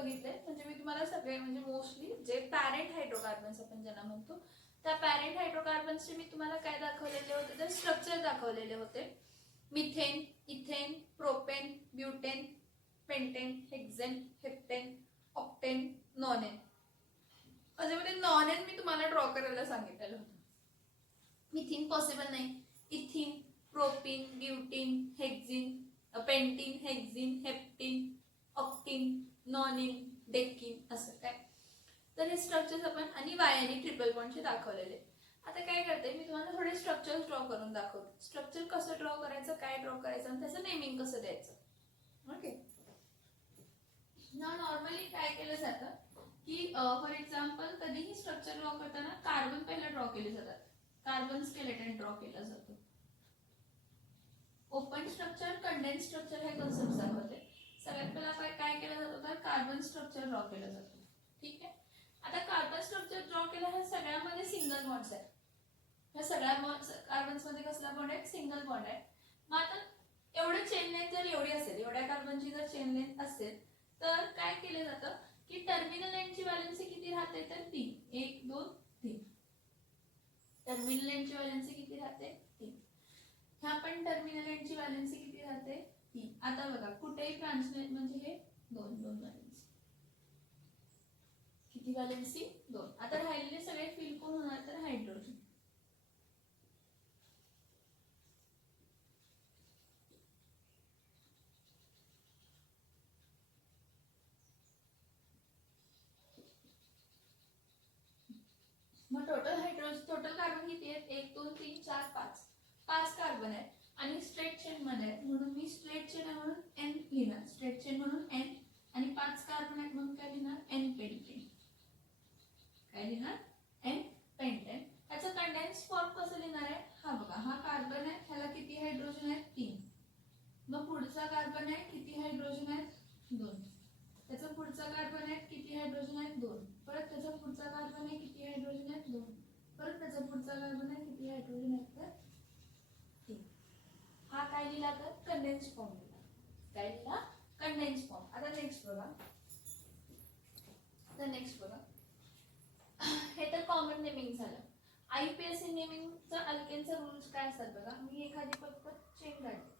बघितले, म्हणजे मी तुम्हाला सगळे म्हणजे मोस्टली जे पॅरेंट हायड्रोकार्बन्स आपण ज्यांना म्हणतो त्या पॅरेंट हायड्रोकार्बन्सचे मी तुम्हाला काय दाखवलेले होते तर स्ट्रक्चर दाखवलेले होते. Methane, ethane, propane, butane, pentane, hexane, heptane, octane, nonane. त्याच्यामध्ये नॉनेन मी तुम्हाला ड्रॉ करायला सांगितलेलं होतं. मिथिन पॉसिबल नाही. Ethyne, propyne, butyne, hexyne, pentyne, hexyne, heptyne, octyne, nonyne, decyne असं काय. तर हे स्ट्रक्चर्स आपण आणि वायानी ट्रिपल बॉन्डचे दाखवलेले. आता काय करते मी तुम्हाला थोडे स्ट्रक्चर्स ड्रॉ करून दाखवते. स्ट्रक्चर कसं ड्रॉ करायचं, काय ड्रॉ करायचं आणि त्याचं नेमिंग कसं द्यायचं. ओके. नॉर्मली काय केलं जातं की फॉर एक्झाम्पल कधीही स्ट्रक्चर ड्रॉ करताना कार्बन पहिला ड्रॉ केले जातात. कार्बन स्केलेटन ड्रॉ केला जातो. ओपन स्ट्रक्चर, कंडेन्स स्ट्रक्चर हे कन्सेप्ट दाखवते. सगळ्यात पहिला काय केलं जातं तर कार्बन स्ट्रक्चर ड्रॉ केलं जातं. ठीक आहे. आता कार्बन स्ट्रक्चर ड्रॉ केलं ह्या सगळ्यामध्ये सिंगल बॉन्ड्स आहेत. ह्या सगळ्या कार्बन्स मध्ये कसला बॉन्ड आहे, सिंगल बॉन्ड आहे. मग आता एवढे चेन लेंथ जर एवढी असेल, एवढ्या कार्बनची जर चेन लेंथ असेल तर काय केलं जातं की टर्मिनल एंडची व्हॅलेन्सी किती राहते तर 3. 1 2 3. टर्मिनल एंडची व्हॅलेन्सी किती राहते 3. ह्या पण टर्मिनल एंडची व्हॅलेन्सी किती राहते 3. आता बघा कुठेही ब्रांच म्हणजे हे 2 व्हॅलेन्सी. किती व्हॅलेन्सी 2. आता राहिलेले सगळे फिल कोण होणार तर हायड्रोजन. मग टोटल कार्बन किती आहेत 1 2 3 4 5. 5 कार्बन आहेत आणि स्ट्रेट चेन मध्ये आहेत म्हणून मी स्ट्रेट चेन म्हणून n लिहिणार. स्ट्रेट चेन म्हणून n आणि 5 कार्बन आहेत म्हणून काय लिहिणार n पेंटेन. काय लिहिणार n पेंटेन. याचं कंडेन्स फॉर्म कसं लिहिणार आहे, हा बघा हा कार्बन आहे, ह्याला किती हायड्रोजन आहेत 3. मग पुढचा कार्बन आहे किती हायड्रोजन आहेत 2. त्याचा पुढचा कार्बन आहे किती हायड्रोजन आहेत 2. परत त्याचा पुढचा कार्बन आहे किती हायड्रोजन आहेत 2. परत त्याचा पुढचा कार्बन आहे किती हायड्रोजन आहेत तर 3. हा काय लिहिला तर कंडेन्स फॉर्म लिहिला. काय लिहिला कंडेन्स फॉर्म. आता नेक्स्ट बघा. हे तर कॉमन नेमिंग झालं. आययुपीएसी नेमिंगचा अल्केनचा रूल्स काय असतात बघा. मी एखादी फक्त चेन काढते.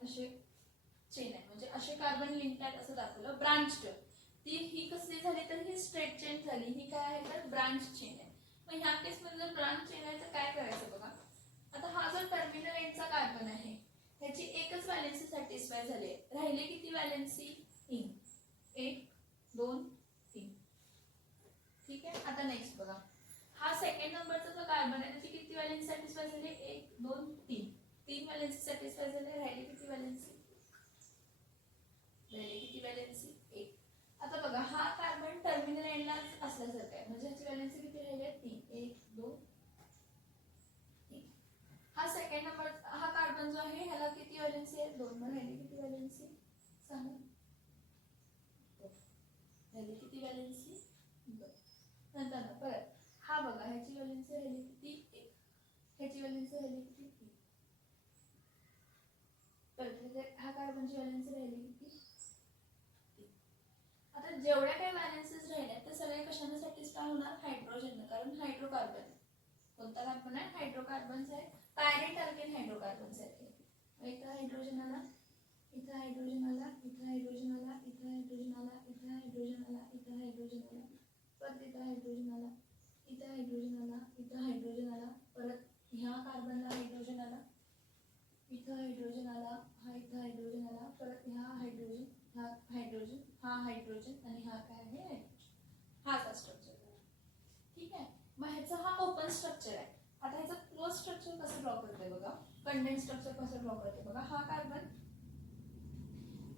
असे चेन आहे म्हणजे असे कार्बन लिंक आहेत असं दाखवलं. ब्रांच ती ही कसली झाली तर ही स्ट्रेट चेन झाली. ही काय आहे तर ब्रांच चेन आहे. मग ह्या केस मध्ये जर ब्रांच चेन आहे तर काय करायचं बघा. आता हा जो टर्मिनल एंडचा कार्बन आहे ह्याची एकच व्हॅलेन्सी सॅटिस्फाय झाली. राहिले किती व्हॅलेन्सी 3. 1 2 3. ठीक आहे. आता नेक्स्ट बघा. हा सेकंड नंबरचा जो कार्बन आहे त्याची किती व्हॅलेन्सी सॅटिस्फाय झाली 1 2 3. 3 व्हॅलेन्सी सॅटिस्फाय झाले. राहिले किती व्हॅलेन्सी 1. आता बघा हा कार्बन टर्मिनल एंडला असल्यासारखं आहे म्हणजे ह्याची व्हॅलेन्सी किती राहिली 3. 1 2 3. हा सेकंड नंबर हा कार्बन जो आहे ह्याला किती व्हॅलेन्सी आहे 2. मग राहिली किती व्हॅलेन्सी सांगा. राहिली किती व्हॅलेन्सी 2. नंतर परत हा बघा ह्याची व्हॅलेन्सी राहिली किती 1. ह्याची व्हॅलेन्सी राहिली किती 3. परत हा कार्बनची व्हॅलेन्सी राहिली किती. आता जेवढ्या काही व्हॅलेन्सीज राहिल्या ते सगळे कशाने सॅटिस्फाय होणार हायड्रोजन. कारण हायड्रोकार्बन कोणता कार्बन आहे हायड्रोकार्बन्स आहे. पॅरेंट अल्केन हायड्रोकार्बन्स आहेत. इथं हायड्रोजन आला, इथं हायड्रोजन आला, इथं हायड्रोजन आला, इथं हायड्रोजन आला, इथं हायड्रोजन आला, इथं हायड्रोजन आला, परत इथं हायड्रोजन आला, इथं हायड्रोजन आला, इथं हायड्रोजन आला, परत ह्या कार्बनला हायड्रोजन आला, इथं हायड्रोजन आला, हा इथं हायड्रोजन आला, परत ह्या हायड्रोजन, हा हायड्रोजन, हा हायड्रोजन आणि हा काय आहे हायड्रोजन. हाच स्ट्रक्चर. ठीक आहे. मग ह्याचा हा ओपन स्ट्रक्चर आहे. आता ह्याचं क्लोज स्ट्रक्चर कसं ड्रॉ करते बघा. कंडेन्स स्ट्रक्चर कसं ड्रॉ करते बघा. हा कार्बन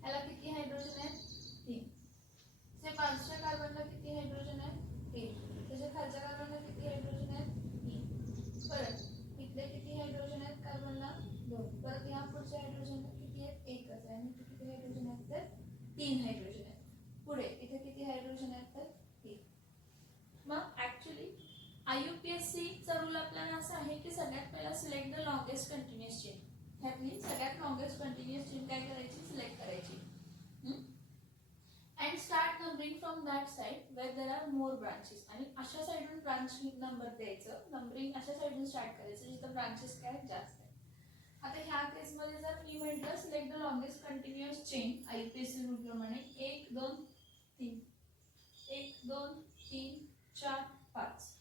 ह्याला किती हायड्रोजन आहे 3. त्या पाचव्या कार्बनला किती हायड्रोजन आहे 1. त्याच्या खालच्या कार्बनला किती हायड्रोजन आहे 3. परत इथले किती हायड्रोजन आहेत कार्बनला 2. परत ह्या पुढच्या हायड्रोजनला किती आहेत 1च आहे आणि इथे किती हायड्रोजन आहेत तर 3 हायड्रोजन आहेत. पुढे इथे किती हायड्रोजन आहेत तर 1. मग ऍक्च्युली आययुपीएससी चा रूल आपल्याला असा आहे की सगळ्यात पहिला select the longest continuous chain. ह्यातली सगळ्यात लॉंगेस्ट कंटिन्युअस चेन काय करायची, सिलेक्ट करायची. And start numbering from that side where there are more branches. आणि अशा साइडून ब्रांच नंबर द्यायचं, नंबरिंग अशा साइडून स्टार्ट करायचं जिथं ब्रांचेस काय जास्त आहे. आता ह्या केसमध्ये जर मी म्हटलं select the longest continuous chain IUPAC rule प्रमाणे 1 2 3 1 2 3 4 5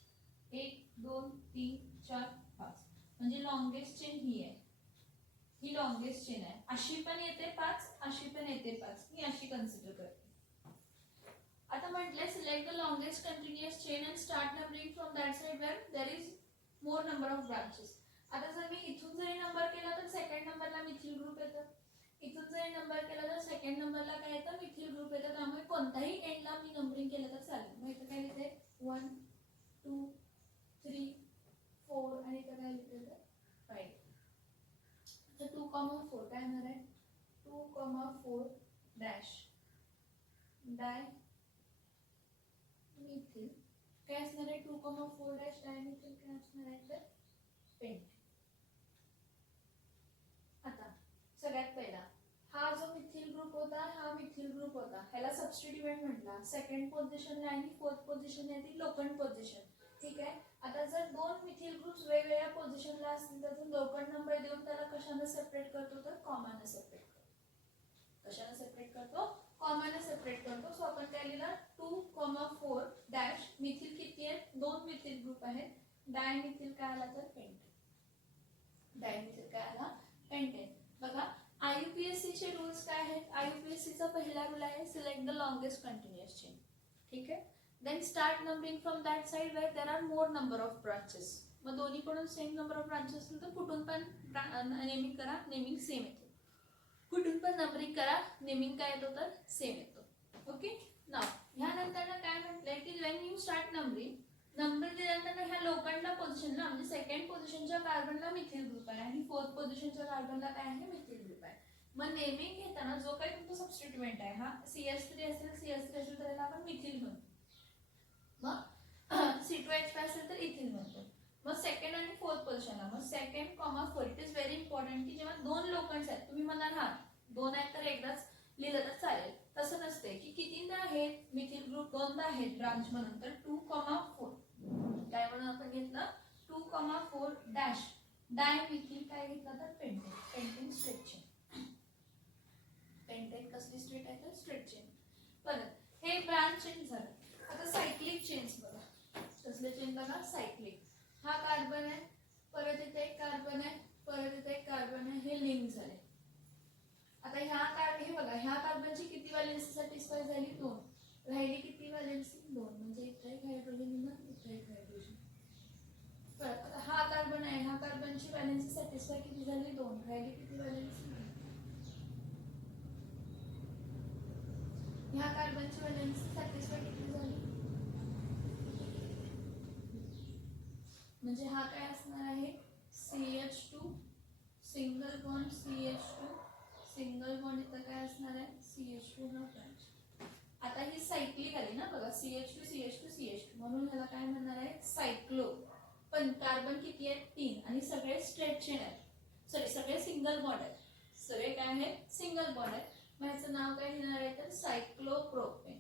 1 2 3 4 5 म्हणजे लॉंगेस्ट चेन ही आहे, ही लॉंगेस्ट चेन आहे. अशी पण येते 5, अशी पण येते 5, मी अशी कन्सिडर करते. आता म्हटले select the longest continuous chain and start numbering from that side where there is more number of branches. आता जर मी इथून जरी नंबर केला तर सेकंड नंबरला मिथिल ग्रुप येतं, इथून जरी नंबर केला तर सेकंड नंबरला काय येतं, मिथिल ग्रुप येतं. त्यामुळे कोणत्याही एंडला मी नंबरिंग केलं तर चालेल. मग इथं काय लिहिते 1 2 3 4 आणि इथं काय लिहिते 5. तर 2,4 काय होणार आहे, 2,4 डॅश डाय मिथिल काय असणार आहे, 2,4 डॅश डाय मिथिल काय असणार आहे तर पेंट. आता सगळ्यात पहिला हा जो मिथिल ग्रुप होता, हा मिथिल ग्रुप होता, ह्याला सबस्टिट्यूएंट म्हटला. सेकंड पोझिशनला आणि फोर्थ पोझिशन आहे ती लोखंड पोझिशन. ठीक आहे. आता जर दोन मिथिल ग्रुप्स वेगवेगळ्या पोझिशनला असतील तर लोखंड नंबर देऊन त्याला कशाने सेपरेट करतो तर कॉमाने सेपरेट करतो. कशाने सेपरेट करतो, कॉमाने सेपरेट करतो. सो आपण काय लिहिलं 2,4 डॅश मिथिल किती आहेत, 2 मिथिल ग्रुप आहेत. डाय मिथिल काय आला तर पेंट. डाय मिथिल काय आला पेंटेन. बघा IUPAC चे रूल्स काय आहेत. IUPAC चा पहिला रूल आहे select the longest continuous chain. ठीक आहे. Then start numbering from that side where there are more number of branches. मग दोन्हीकडून सेम नंबर ऑफ ब्रांचेस असतील तर कुठून पण नेमिंग करा, नेमिंग सेम येतो. कुठून पण नंबरिंग करा, नेमिंग काय येतो तर सेम येतो. ओके. नाव ह्यानंतर काय म्हटलंय की when you start numbering, number दिल्यानंतर ह्या लोखंडला पोझिशनला म्हणजे सेकंड पोझिशनच्या कार्बनला मिथिल ग्रुप आहे आणि फोर्थ पोझिशनच्या कार्बनला काय आहे मिथिल ग्रुप आहे. मग नेमिंग घेताना जो काही तुमचा सबस्टिट्यूएंट आहे हा CH3 असेल, CH3 असेल तर याला आपण मिथिल म्हणतो. मग C2H5 असेल तर इथिल म्हणतो. मग सेकंड आणि फोर्थ पोझिशनला मग second comma 4. It is very important की जेव्हा दोन लोखंड आहेत, तुम्ही म्हणाल हा दोन आहेत तर एकदाच लिहिलं तर चालेल, तसं नसते की कितींदा आहेत मिथिल ग्रुप, दोनदा आहेत ब्रांच म्हणून तर 2,4 काय म्हणून आपण घेतलं 2,4 डॅश डाय मिथिल काय घेतलं तर pentane. Pentane straight chain. Pentane कसली स्ट्रेट आहे तर स्ट्रेट चेन. परत हे ब्रांच चेन झालं. आता सायक्लिक चेन्स बघा, कसले चेन बघा सायक्लिक. हा कार्बन आहे, परत इथे एक कार्बन आहे, परत इथे एक कार्बन आहे, हे लिंक झाले. आता हे बघा ह्या कार्बनची किती व्हॅलेन्सी सॅटिस्फाय झाली 2, राहिली किती व्हॅलेन्सी 2 म्हणजे इथे एक हायड्रोजन येणार, इथे एक हायड्रोजन. परत आता हा कार्बन आहे, ह्या कार्बनची व्हॅलेन्सी सॅटिस्फाय किती झाली 2, राहिली किती व्हॅलेन्सी, ह्या कार्बनची व्हॅलेन्सी सॅटिस्फाय किती झाली म्हणजे हा काय असणार आहे CH2 single bond CH2 single bond इथं काय असणार आहे CH2 हा ब्रांच. आता ही सायक्लिक आली ना बघा CH2 CH2 CH2 म्हणून ह्याला काय म्हणणार आहे सायक्लो. पण कार्बन किती आहेत 3 आणि सगळे स्ट्रेट चेन आहेत, सॉरी सगळे सिंगल बॉन्ड आहेत, सगळे काय आहेत सिंगल बॉन्ड आहेत. मग ह्याचं नाव काय लिहिणार आहे तर सायक्लोप्रोपेन.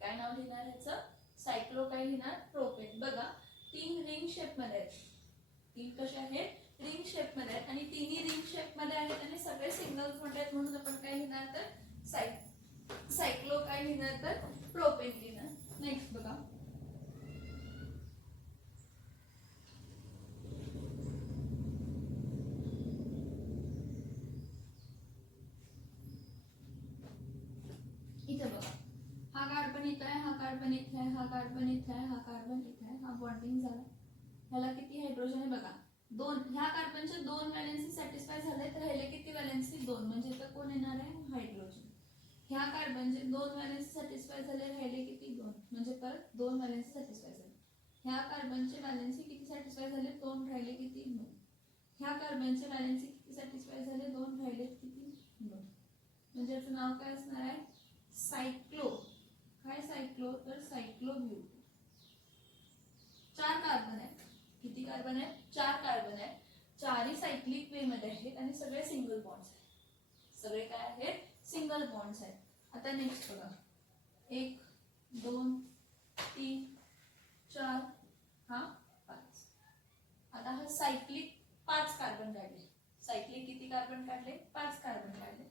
काय नाव लिहिणार ह्याचं सायक्लो काय लिहिणार प्रोपेन. बघा 3 रिंग शेप मध्ये आहेत, 3 कसे आहेत रिंग शेप मध्ये आहेत आणि तिन्ही रिंग शेप मध्ये आहेत आणि सगळे सिंगल बॉन्ड आहेत म्हणून आपण काय लिहिणार तर सायक्लो काय लिहिणार तर प्रोपेन लिहिणार. नेक्स्ट बघा इथे बघा हा कार्बन इथे आहे, हा कार्बन इथे आहे, हा कार्बन इथे आहे, हा कार्बन इथे आहे, हा बॉन्डिंग झाला. ह्याला किती हायड्रोजन आहे बघा 2. ह्या कार्बनचे 2 व्हॅलेन्सी सॅटिस्फाय झाले तर ह्याला किती व्हॅलेन्सी 2 म्हणजे इथं कोण येणार आहे हायड्रोजन. ह्या कार्बनचे 2 व्हॅलेन्सी सॅटिस्फाय झाले राहिले किती 2 म्हणजे परत 2 व्हॅलेन्सी सॅटिस्फाय झाले. ह्या कार्बनचे व्हॅलेन्सी किती सॅटिस्फाय झाले 2 राहिले किती 2. ह्या कार्बनचे व्हॅलेन्सी किती सॅटिस्फाय झाले 2 राहिले किती 2 म्हणजे याचं नाव काय असणार आहे सायक्लो. काय सायक्लो तर सायक्लोब्यूट. 4 कार्बन आहेत, किती कार्बन आहेत 4 कार्बन आहेत. चारही सायक्लिक वे मध्ये आहेत आणि सगळे सिंगल बॉन्ड्स आहेत. सगळे काय आहेत? सिंगल बॉन्ड्स आहेत. आता नेक्स्ट बघा, 1 2 3 4 हा 5. आता हा सायक्लिक 5 कार्बन काढले. सायक्लिक किती कार्बन काढले? 5 कार्बन काढले.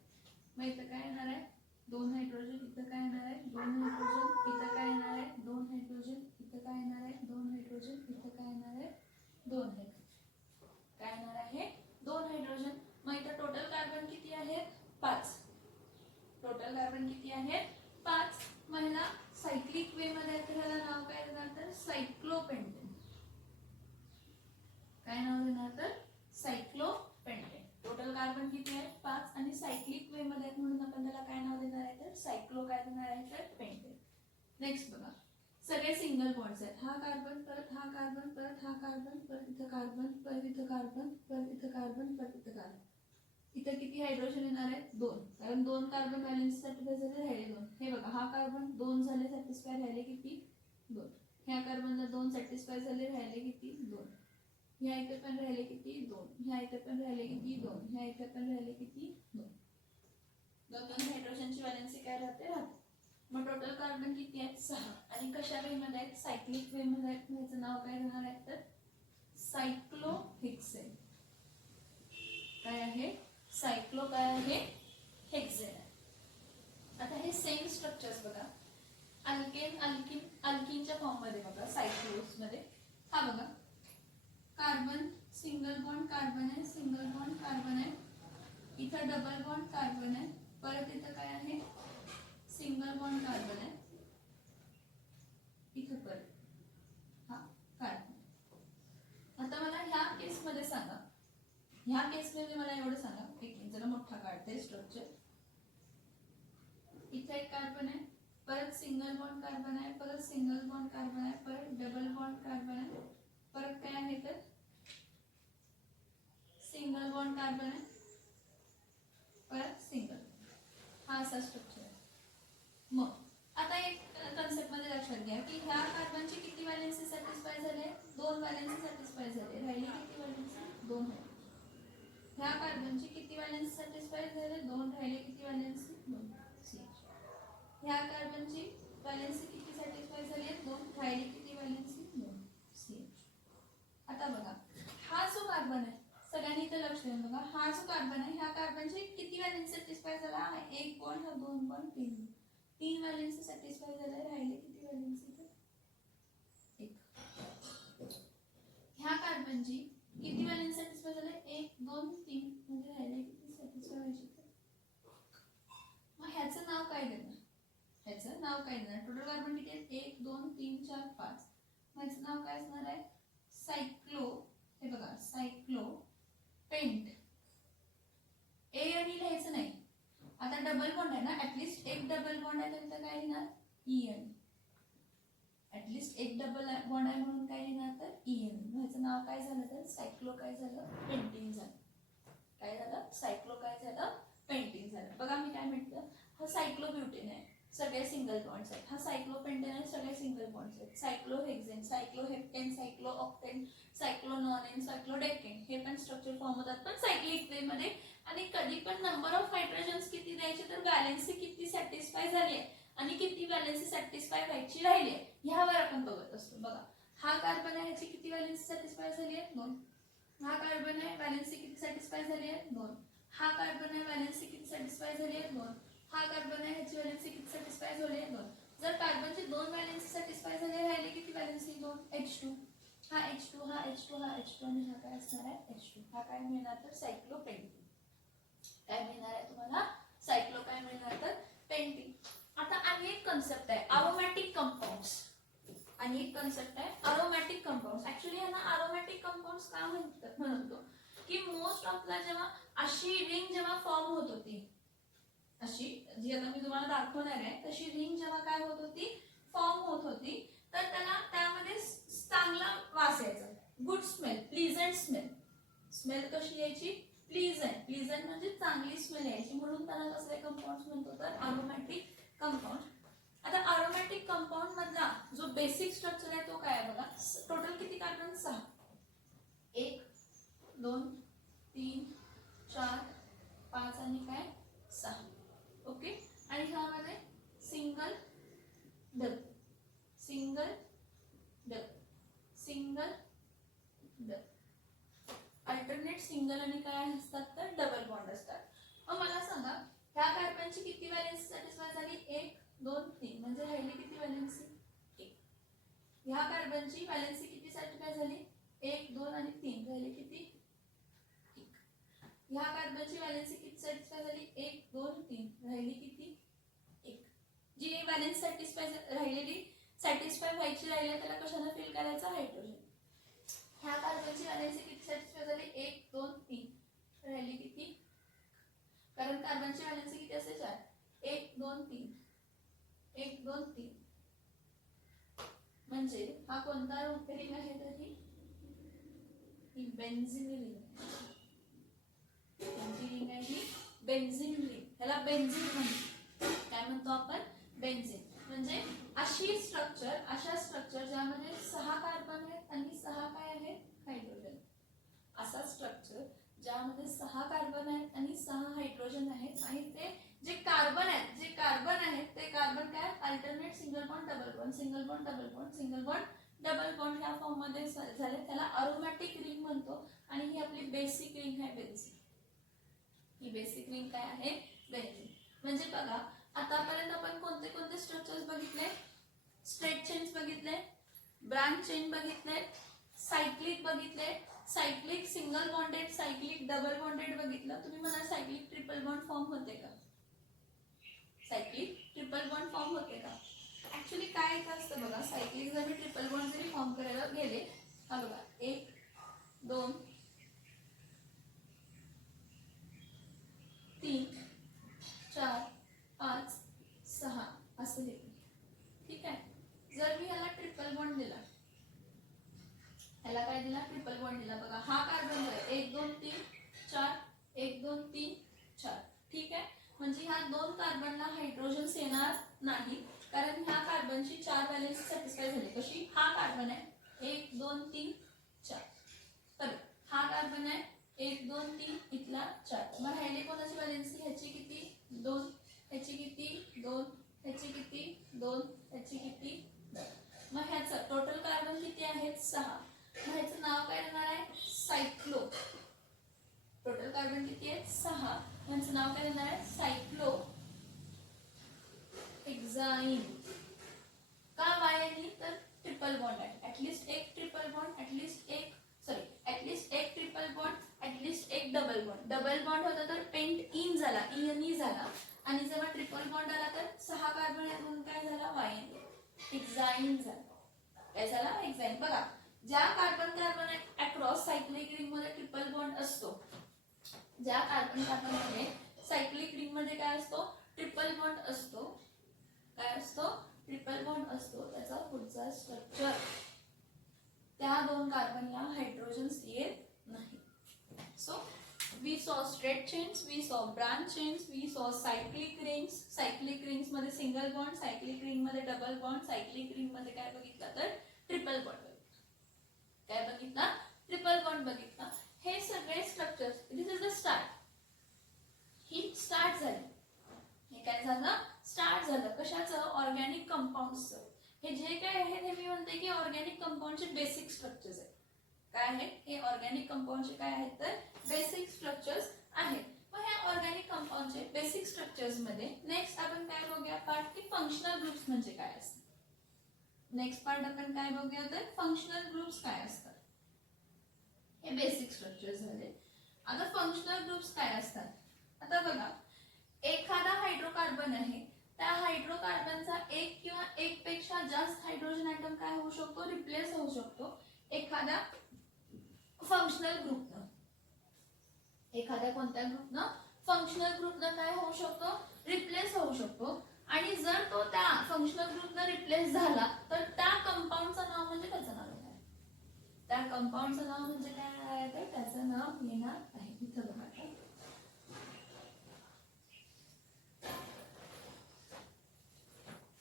मग इथं काय येणार आहे? 2 हायड्रोजन. इथं काय येणार आहे? 2 हायड्रोजन. इथं काय येणार आहे? 2 हायड्रोजन. इथं काय येणार आहे? 2 हायड्रोजन. इथं काय येणार आहे? 2 हायड्रोजन. काय येणार आहे? 2 हायड्रोजन. मग इथं टोटल कार्बन किती आहेत? 5. टोटल कार्बन किती आहेत? 5. महिला सायक्लिक वे मध्ये ह्याला नाव काय देणार? तर सायक्लोपेंटेन. काय नाव देणार? तर सायक्लोपेंटेन. टोटल कार्बन किती आहे? 5 आणि सायक्लिक वे मध्ये म्हणून आपण त्याला काय नाव देणार आहे? तर सायक्लो काय देणार आहे? तर पेंटेन. नेक्स्ट बघा, सगळे सिंगल बॉन्ड्स आहेत. हा कार्बन, परत हा कार्बन, परत हा कार्बन, परत इथं कार्बन, परत इथं कार्बन, परत इथं कार्बन, परत इथं कार्बन. इथं किती हायड्रोजन येणार आहे? 2. कारण 2 कार्बन व्हॅलेन्सी सॅटिस्फाय झाले, राहिले 2. हे बघा, हा कार्बन 2 झाले सॅटिस्फाय, राहिले किती? 2. ह्या कार्बनला 2 सॅटिस्फाय झाले, राहिले किती? 2. ह्या इथे पण राहिले किती? 2. ह्या इथे पण राहिले किती? 2. ह्या इथे पण राहिले किती? 2. 2 हायड्रोजनची व्हॅलेन्सी काय राहते? मग टोटल कार्बन किती आहेत? 6. आणि कशा वे मध्ये आहेत? सायक्लिक वे मध्ये आहेत. ह्याचं नाव काय राहणार आहे? तर सायक्लोहेक्सेन. काय आहे? सायक्लो काय आहे? हेक्सेन आहे. आता हे सेम स्ट्रक्चर्स बघा, अल्केन अल्किन अल्किनच्या फॉर्म मध्ये बघा, सायक्लोज मध्ये हा बघा, कार्बन सिंगल बॉन्ड कार्बन आहे, सिंगल बॉन्ड कार्बन आहे, इथं डबल बॉन्ड कार्बन आहे, परत इथं काय आहे? सिंगल बॉन्ड कार्बन आहे, इथं परत हा कार्बन. आता मला ह्या केस मध्ये सांगा, ह्या केस मध्ये मला एवढं सांगा, एक जरा मोठा काढते स्ट्रक्चर. इथे एक कार्बन आहे, परत सिंगल बॉन्ड कार्बन आहे, परत सिंगल बॉन्ड कार्बन आहे, परत डबल बॉन्ड कार्बन आहे, परत काय आहे? तर सिंगल बॉन्ड कार्बन आहे, परत सिंगल. हा असा स्ट्रक्चर आहे. मग आता एक कन्सेप्ट मध्ये लक्षात घ्या की ह्या कार्बनची किती व्हॅलेन्सी सॅटिस्फाय झाले? 2 व्हॅलेन्सी सॅटिस्फाय झाले, राहिली किती व्हॅलेन्सी? 2 आहे. ह्या कार्बनची किती व्हॅलेन्सी सॅटिस्फाय झाले? 2. राहिले किती व्हॅलेन्सी? 2. CH. ह्या कार्बनची व्हॅलेन्सी किती सॅटिस्फाय झाली? 2. राहिली किती व्हॅलेन्सी? 2. CH. आता बघा, हा जो कार्बन आहे, सगळ्यांनी इथे लक्ष देऊन बघा, हा जो कार्बन आहे, ह्या कार्बनची किती व्हॅलेन्सी सॅटिस्फाय झाला? 1 बॉन्ड, हा 2 बॉन्ड, 3 व्हॅलेन्सी सॅटिस्फाय झाले, राहिले किती व्हॅलेन्सी? 1. ह्या कार्बनची किती व्हॅलेन्सी सॅटिस्फाय झाले? 1 2 3, म्हणजे राहिले किती सॅटिस्फाय व्हायचे? मग ह्याचं नाव काय देणार? ह्याचं नाव काय देणार? टोटल कार्बन किती आहेत? 1 2 3 4 5. ह्याचं नाव काय असणार आहे? सायक्लो. हे बघा, सायक्लो पेंट. ए आणि लिहायचं नाही. आता डबल बॉन्ड आहे ना, ऍटलीस्ट एक डबल बॉन्ड आहे, तर काय लिहिणार? EN. ऍटलीस्ट एक डबल बॉन्ड आहे म्हणून काय लिहिणार? तर EN. ह्याचं नाव काय झालं? तर सायक्लो काय झालं? पेंटिंग झालं. काय झालं? सायक्लो काय झालं? पेंटिंग झालं. बघा मी काय म्हटलं, हा सायक्लोब्युटेन आहे, सगळे सिंगल बॉन्ड्स आहेत. हा सायक्लोपेंटेन आहे, सगळे सिंगल बॉन्ड्स आहेत. सायक्लोहेक्सेन, सायक्लोहेप्टेन, सायक्लोऑक्टेन, सायक्लोनॉनेन, सायक्लोडेकेन, हे पण स्ट्रक्चर फॉर्म होतात पण सायक्लिक वे मध्ये. आणि कधी पण नंबर ऑफ हायड्रोजन्स किती द्यायचे? तर व्हॅलेन्सी किती सॅटिस्फाय झाली आहे आणि किती व्हॅलेन्सी सॅटिस्फाय व्हायची राहिली आहे, ह्यावर आपण बघत असतो. बघा, हा कार्बन आहे, ह्याची किती व्हॅलेन्सी सॅटिस्फाय झाली आहे? 2. हा कार्बन आहे, व्हॅलेन्सी किती सॅटिस्फाय झाली आहे? 2. हा कार्बन आहे, व्हॅलेन्सी किती सॅटिस्फाय झाली आहे? 2. हा कार्बन आहे, ह्याची व्हॅलेन्सी किती सॅटिस्फाय झाली आहे? 2. जर कार्बनची 2 व्हॅलेन्सी सॅटिस्फाय झाली, राहिली किती व्हॅलेन्सी? 2. H2. हा H2, हा H2, हा H2 आणि हा काय असणार आहे? H2. हा काय मिळणार? तर सायक्लोपेंटिन. काय मिळणार आहे तुम्हाला? सायक्लो काय मिळणार? तर पेंटिन. आता आणि एक कन्सेप्ट आहे अरोमॅटिक कंपाऊंड्स. आणि एक कन्सेप्ट आहे अरोमॅटिक कंपाऊंड्स. ऍक्च्युअली यांना अरोमॅटिक कंपाऊंड्स का म्हणतो की मोस्ट ऑफला जेव्हा अशी रिंग जेव्हा फॉर्म होत होती, अशी जी आता मी तुम्हाला दाखवणार आहे, तशी रिंग जेव्हा काय होत होती? फॉर्म होत होती, तर त्याला त्यामध्ये चांगला वास यायचा, good smell, pleasant smell. Smell कशी यायची? प्लीझंट. प्लीझंट म्हणजे चांगली स्मेल यायची, म्हणून त्याला कसले कंपाऊंड्स म्हणतो? तर अरोमॅटिक कंपाऊंड. आता अरोमॅटिक कंपाऊंड मधला जो बेसिक स्ट्रक्चर आहे तो काय आहे बघा. टोटल किती कार्बन? 6. 1 2 अल्टरनेट सिंगल आणि काय असतात तर डबल बॉन्ड असतात. मग मला सांगा ह्या कार्बनची किती व्हॅलेन्सी सॅटिस्फाय झाली? 1 2 3 म्हणजे राहिली किती व्हॅलेन्सी? 1. ह्या कार्बनची व्हॅलेन्सी किती सॅटिस्फाय झाली? 1 2 आणि 3 राहिली किती? 1. ह्या कार्बनची व्हॅलेन्सी किती सॅटिस्फाय झाली? 1 2 3 राहिली किती? 1. जी व्हॅलेन्स सॅटिस्फाय राहिलेली सॅटिस्फाय व्हायची राहिली त्याला कशाने फिल करायचं? हायड्रोजन. ह्या कार्बनची व्हॅलेन्सी किती सॅटिस्फाय झाली? 1 2 3 राहिली किती? कारण कार्बनची व्हॅलेन्सी किती असते? 4. 1 2 3 1 2 3 म्हणजे हा कोणता रिंग आहे? तर ही बेन्झीन रिंग आहे. कोणती रिंग आहे ही? Benzene ring. ह्याला बेन्झीन म्हणतो. काय म्हणतो आपण? बेन्झीन. म्हणजे अशा स्ट्रक्चर ज्यामध्ये 6 कार्बन आहेत आणि 6 काय आहेत? हायड्रोजन. असा स्ट्रक्चर ज्यामध्ये 6 कार्बन आहेत आणि 6 हायड्रोजन आहेत आणि ते जे कार्बन आहेत ते कार्बन काय? Alternate single bond double bond single bond double bond single bond double bond ह्या फॉर्म मध्ये झाले. त्याला अरोमॅटिक रिंग म्हणतो आणि ही आपली बेसिक रिंग आहे बेन्झीन. ही बेसिक रिंग काय आहे? बेन्झीन. म्हणजे बघा आतापर्यंत आपण कोणते कोणते स्ट्रक्चर्स बघितले? स्ट्रेट चेन्स बघितले, ब्रांच चेन बघितले, सायक्लिक बघितले, cyclic single bonded, cyclic double bonded बघितलं. तुम्ही मला सायक्लिक ट्रिपल बॉन्ड फॉर्म होते का? सायक्लिक ट्रिपल बॉन्ड फॉर्म होते का? ऍक्च्युली काय असतं बघा, सायक्लिक जर मी ट्रिपल बॉन्ड जरी फॉर्म करायला गेले, हा बघा 1 2 3 4 5 6 असं लिहितो. ठीक आहे. जर मी ह्याला ट्रिपल बॉन्ड दिला, ह्याला काय दिला? ट्रिपल बॉन्ड दिला. बघा हा कार्बन आहे 1 2 3 4 1 2 3 4. ठीक आहे. म्हणजे ह्या 2 कार्बनला हायड्रोजन्स येणार नाही कारण ह्या कार्बनची 4 व्हॅलेन्सी सॅटिस्फाय झाली. कशी? हा कार्बन आहे 1 2 3 4. तर हा कार्बन आहे 1 2 3 इथला 4. मग राहिली कोणाची व्हॅलेन्सी? ह्याची किती? 2. ह्याची किती? 2. ह्याची किती? 2. ह्याची किती? 2. मग ह्याचं टोटल कार्बन किती आहेत? 6. मग ह्याचं नाव काय देणार आहे? सायक्लो. टोटल कार्बन किती आहेत? 6. ह्याचं नाव काय देणार आहे? सायक्लो हेक्साईन. का वायनी? तर ट्रिपल बॉन्ड आहे. ऍटलीस्ट एक ट्रिपल बॉन्ड, ऍटलीस्ट एक ट्रिपल बॉन्ड, ऍटलीस्ट एक डबल बॉन्ड. डबल बॉन्ड होता तर पेंट इन झाला, इन झाला आणि जेव्हा ट्रिपल बॉन्ड आला तर 6 कार्बन आहे म्हणून काय झाला? वायन हेक्साईन झाला. काय झाला? हेक्साईन. बघा ज्या कार्बन अक्रॉस सायक्लिक रिंग मध्ये ट्रिपल बॉन्ड असतो, ज्या कार्बन मध्ये सायक्लिक रिंग मध्ये काय असतो? ट्रिपल बॉन्ड असतो. काय असतो? ट्रिपल बॉन्ड असतो. त्याचा पुढचा स्ट्रक्चर त्या 2 कार्बनला हायड्रोजन्स येत नाही. So we saw straight chains, we saw branch chains, we saw cyclic rings. cyclic rings मध्ये सिंगल बॉन्ड, cyclic ring मध्ये डबल बॉन्ड, cyclic ring मध्ये काय बघितलं तर ट्रिपल बॉन्ड बघितलं. काय बघितलं? ट्रिपल बॉन्ड बघितलं. हे सगळे structures, this is the start. He start झाली. हे काय झालं? स्टार्ट झालं. कशाचं? ऑर्गॅनिक कंपाऊंड्सचं. हे जे काय आहे ते मी म्हणते की ऑर्गॅनिक कंपाऊंडचे बेसिक स्ट्रक्चर्स आहेत. काय आहेत? हे ऑर्गॅनिक कंपाऊंडचे काय आहेत तर बेसिक स्ट्रक्चर्स आहेत. मग ह्या ऑर्गॅनिक कंपाऊंडचे बेसिक स्ट्रक्चर्स मध्ये नेक्स्ट आपण काय बघूया पार्ट की फंक्शनल ग्रुप्स म्हणजे काय असतात. नेक्स्ट पार्ट आपण काय बघूया तर फंक्शनल ग्रुप्स काय असतात. हे बेसिक स्ट्रक्चर्स झाले. आता फंक्शनल ग्रुप्स काय असतात? आता बघा एखादा हायड्रोकार्बन आहे, त्या हायड्रोकार्बनचा एक किंवा एक पेक्षा जास्त हायड्रोजन ॲटम काय होऊ शकतो? रिप्लेस होऊ शकतो एखाद्या फंक्शनल ग्रुपनं. एखाद्या कोणत्या ग्रुपनं? फंक्शनल ग्रुपनं काय होऊ शकतो? रिप्लेस होऊ शकतो. आणि जर तो त्या फंक्शनल ग्रुपनं रिप्लेस झाला तर त्या कंपाऊंडचं नाव म्हणजे त्याचं नाव काय? त्या कंपाऊंडचं नाव म्हणजे काय आहे तर त्याचं नाव येणार आहे इथं बघा.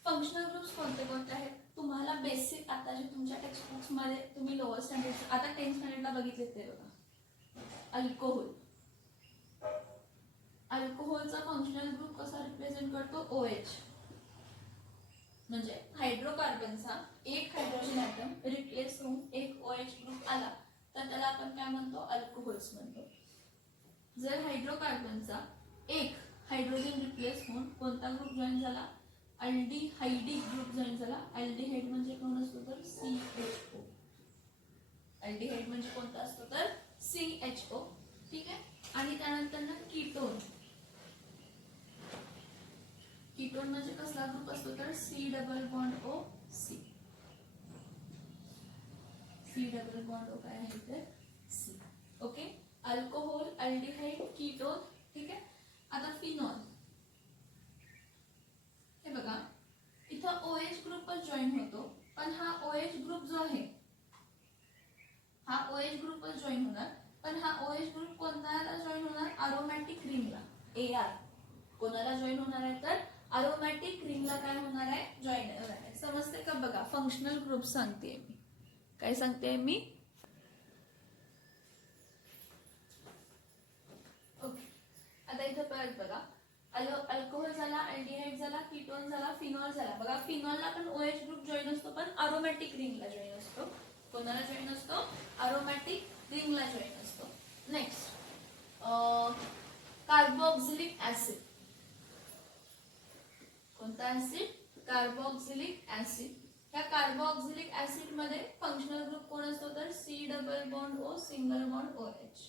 फंक्शनल ग्रुप्स कोणते कोणते आहेत? तुम्हाला बेसिक आता जे तुमच्या टेक्स्ट बुक्स मध्ये तुम्ही लोअर स्टँडर्ड आता 10th स्टँडर्डला बघितले ते बघा. अल्कोहोल. अल्कोहोलचा फंक्शनल ग्रुप कसा रिप्रेझेंट करतो? OH. म्हणजे हायड्रोकार्बनचा एक हायड्रोजन ॲटम रिप्लेस होऊन एक OH ग्रुप आला तर त्याला आपण काय म्हणतो, अल्कोहोल्स म्हणतो. जर हायड्रोकार्बनचा एक हायड्रोजन रिप्लेस होऊन कोणता ग्रुप जॉईन झाला, अल्डिहाइडिक ग्रुप जॉईन झाला. अल्डिहाइड म्हणजे कोण असतो तर CHO. अल्डिहाइड म्हणजे कोणता असतो तर CHO. ठीक आहे. आणि त्यानंतर ना कीटोन. कीटोन म्हणजे कसला ग्रुप असतो तर C double bond O C. C double bond O काय आहे तर C. Okay. Alcohol, aldehyde, ketone. ठीक आहे. आता फिनॉल. हे बघा इथं OH ग्रुपच जॉईन होतो, पण हा OH ग्रुप जो आहे हा OH ग्रुपच जॉईन होणार, पण हा OH ग्रुप कोणाला जॉईन होणार, अरोमॅटिक रिंगला. AR कोणाला जॉईन होणार आहे तर अरोमॅटिक रिंगला काय होणार आहे, जॉईन होणार आहे. समजते का? बघा फंक्शनल ग्रुप सांगते मी. काय सांगते मी? ओके. आता इथं परत बघा, अल्कोहोल झाला, अल्डिहाइड झाला, कीटोन झाला, फिनॉल झाला. बघा फिनॉलला पण OH ग्रुप जॉईन असतो, पण अरोमॅटिक रिंगला जॉईन असतो. कोणाला जॉईन असतो, अरोमॅटिक रिंगला जॉईन असतो. Next carboxylic acid. कोणता ऍसिड, कार्बोक्सिलिक ऍसिड. ह्या कार्बोक्सिलिक ऍसिड मध्ये फंक्शनल ग्रुप कोण असतो तर C double bond O single bond OH.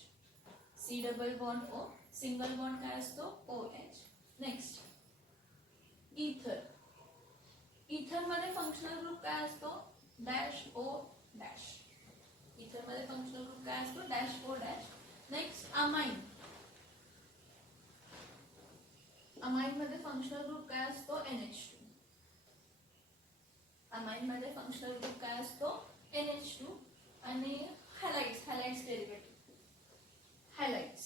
C double bond O single bond काय असतो OH. नेक्स्ट इथर. इथर मध्ये फंक्शनल ग्रुप काय असतो डॅश O डॅश. इथर मध्ये फंक्शनल ग्रुप काय असतो dash O dash. Next amine. Amine मध्ये फंक्शनल ग्रुप काय असतो NH2. अमाइन मध्ये फंक्शनल ग्रुप काय असतो NH2. आणि हॅलाइड्स, हॅलाइड्स डेरिव्हेटिव्ह. हॅलाइड्स,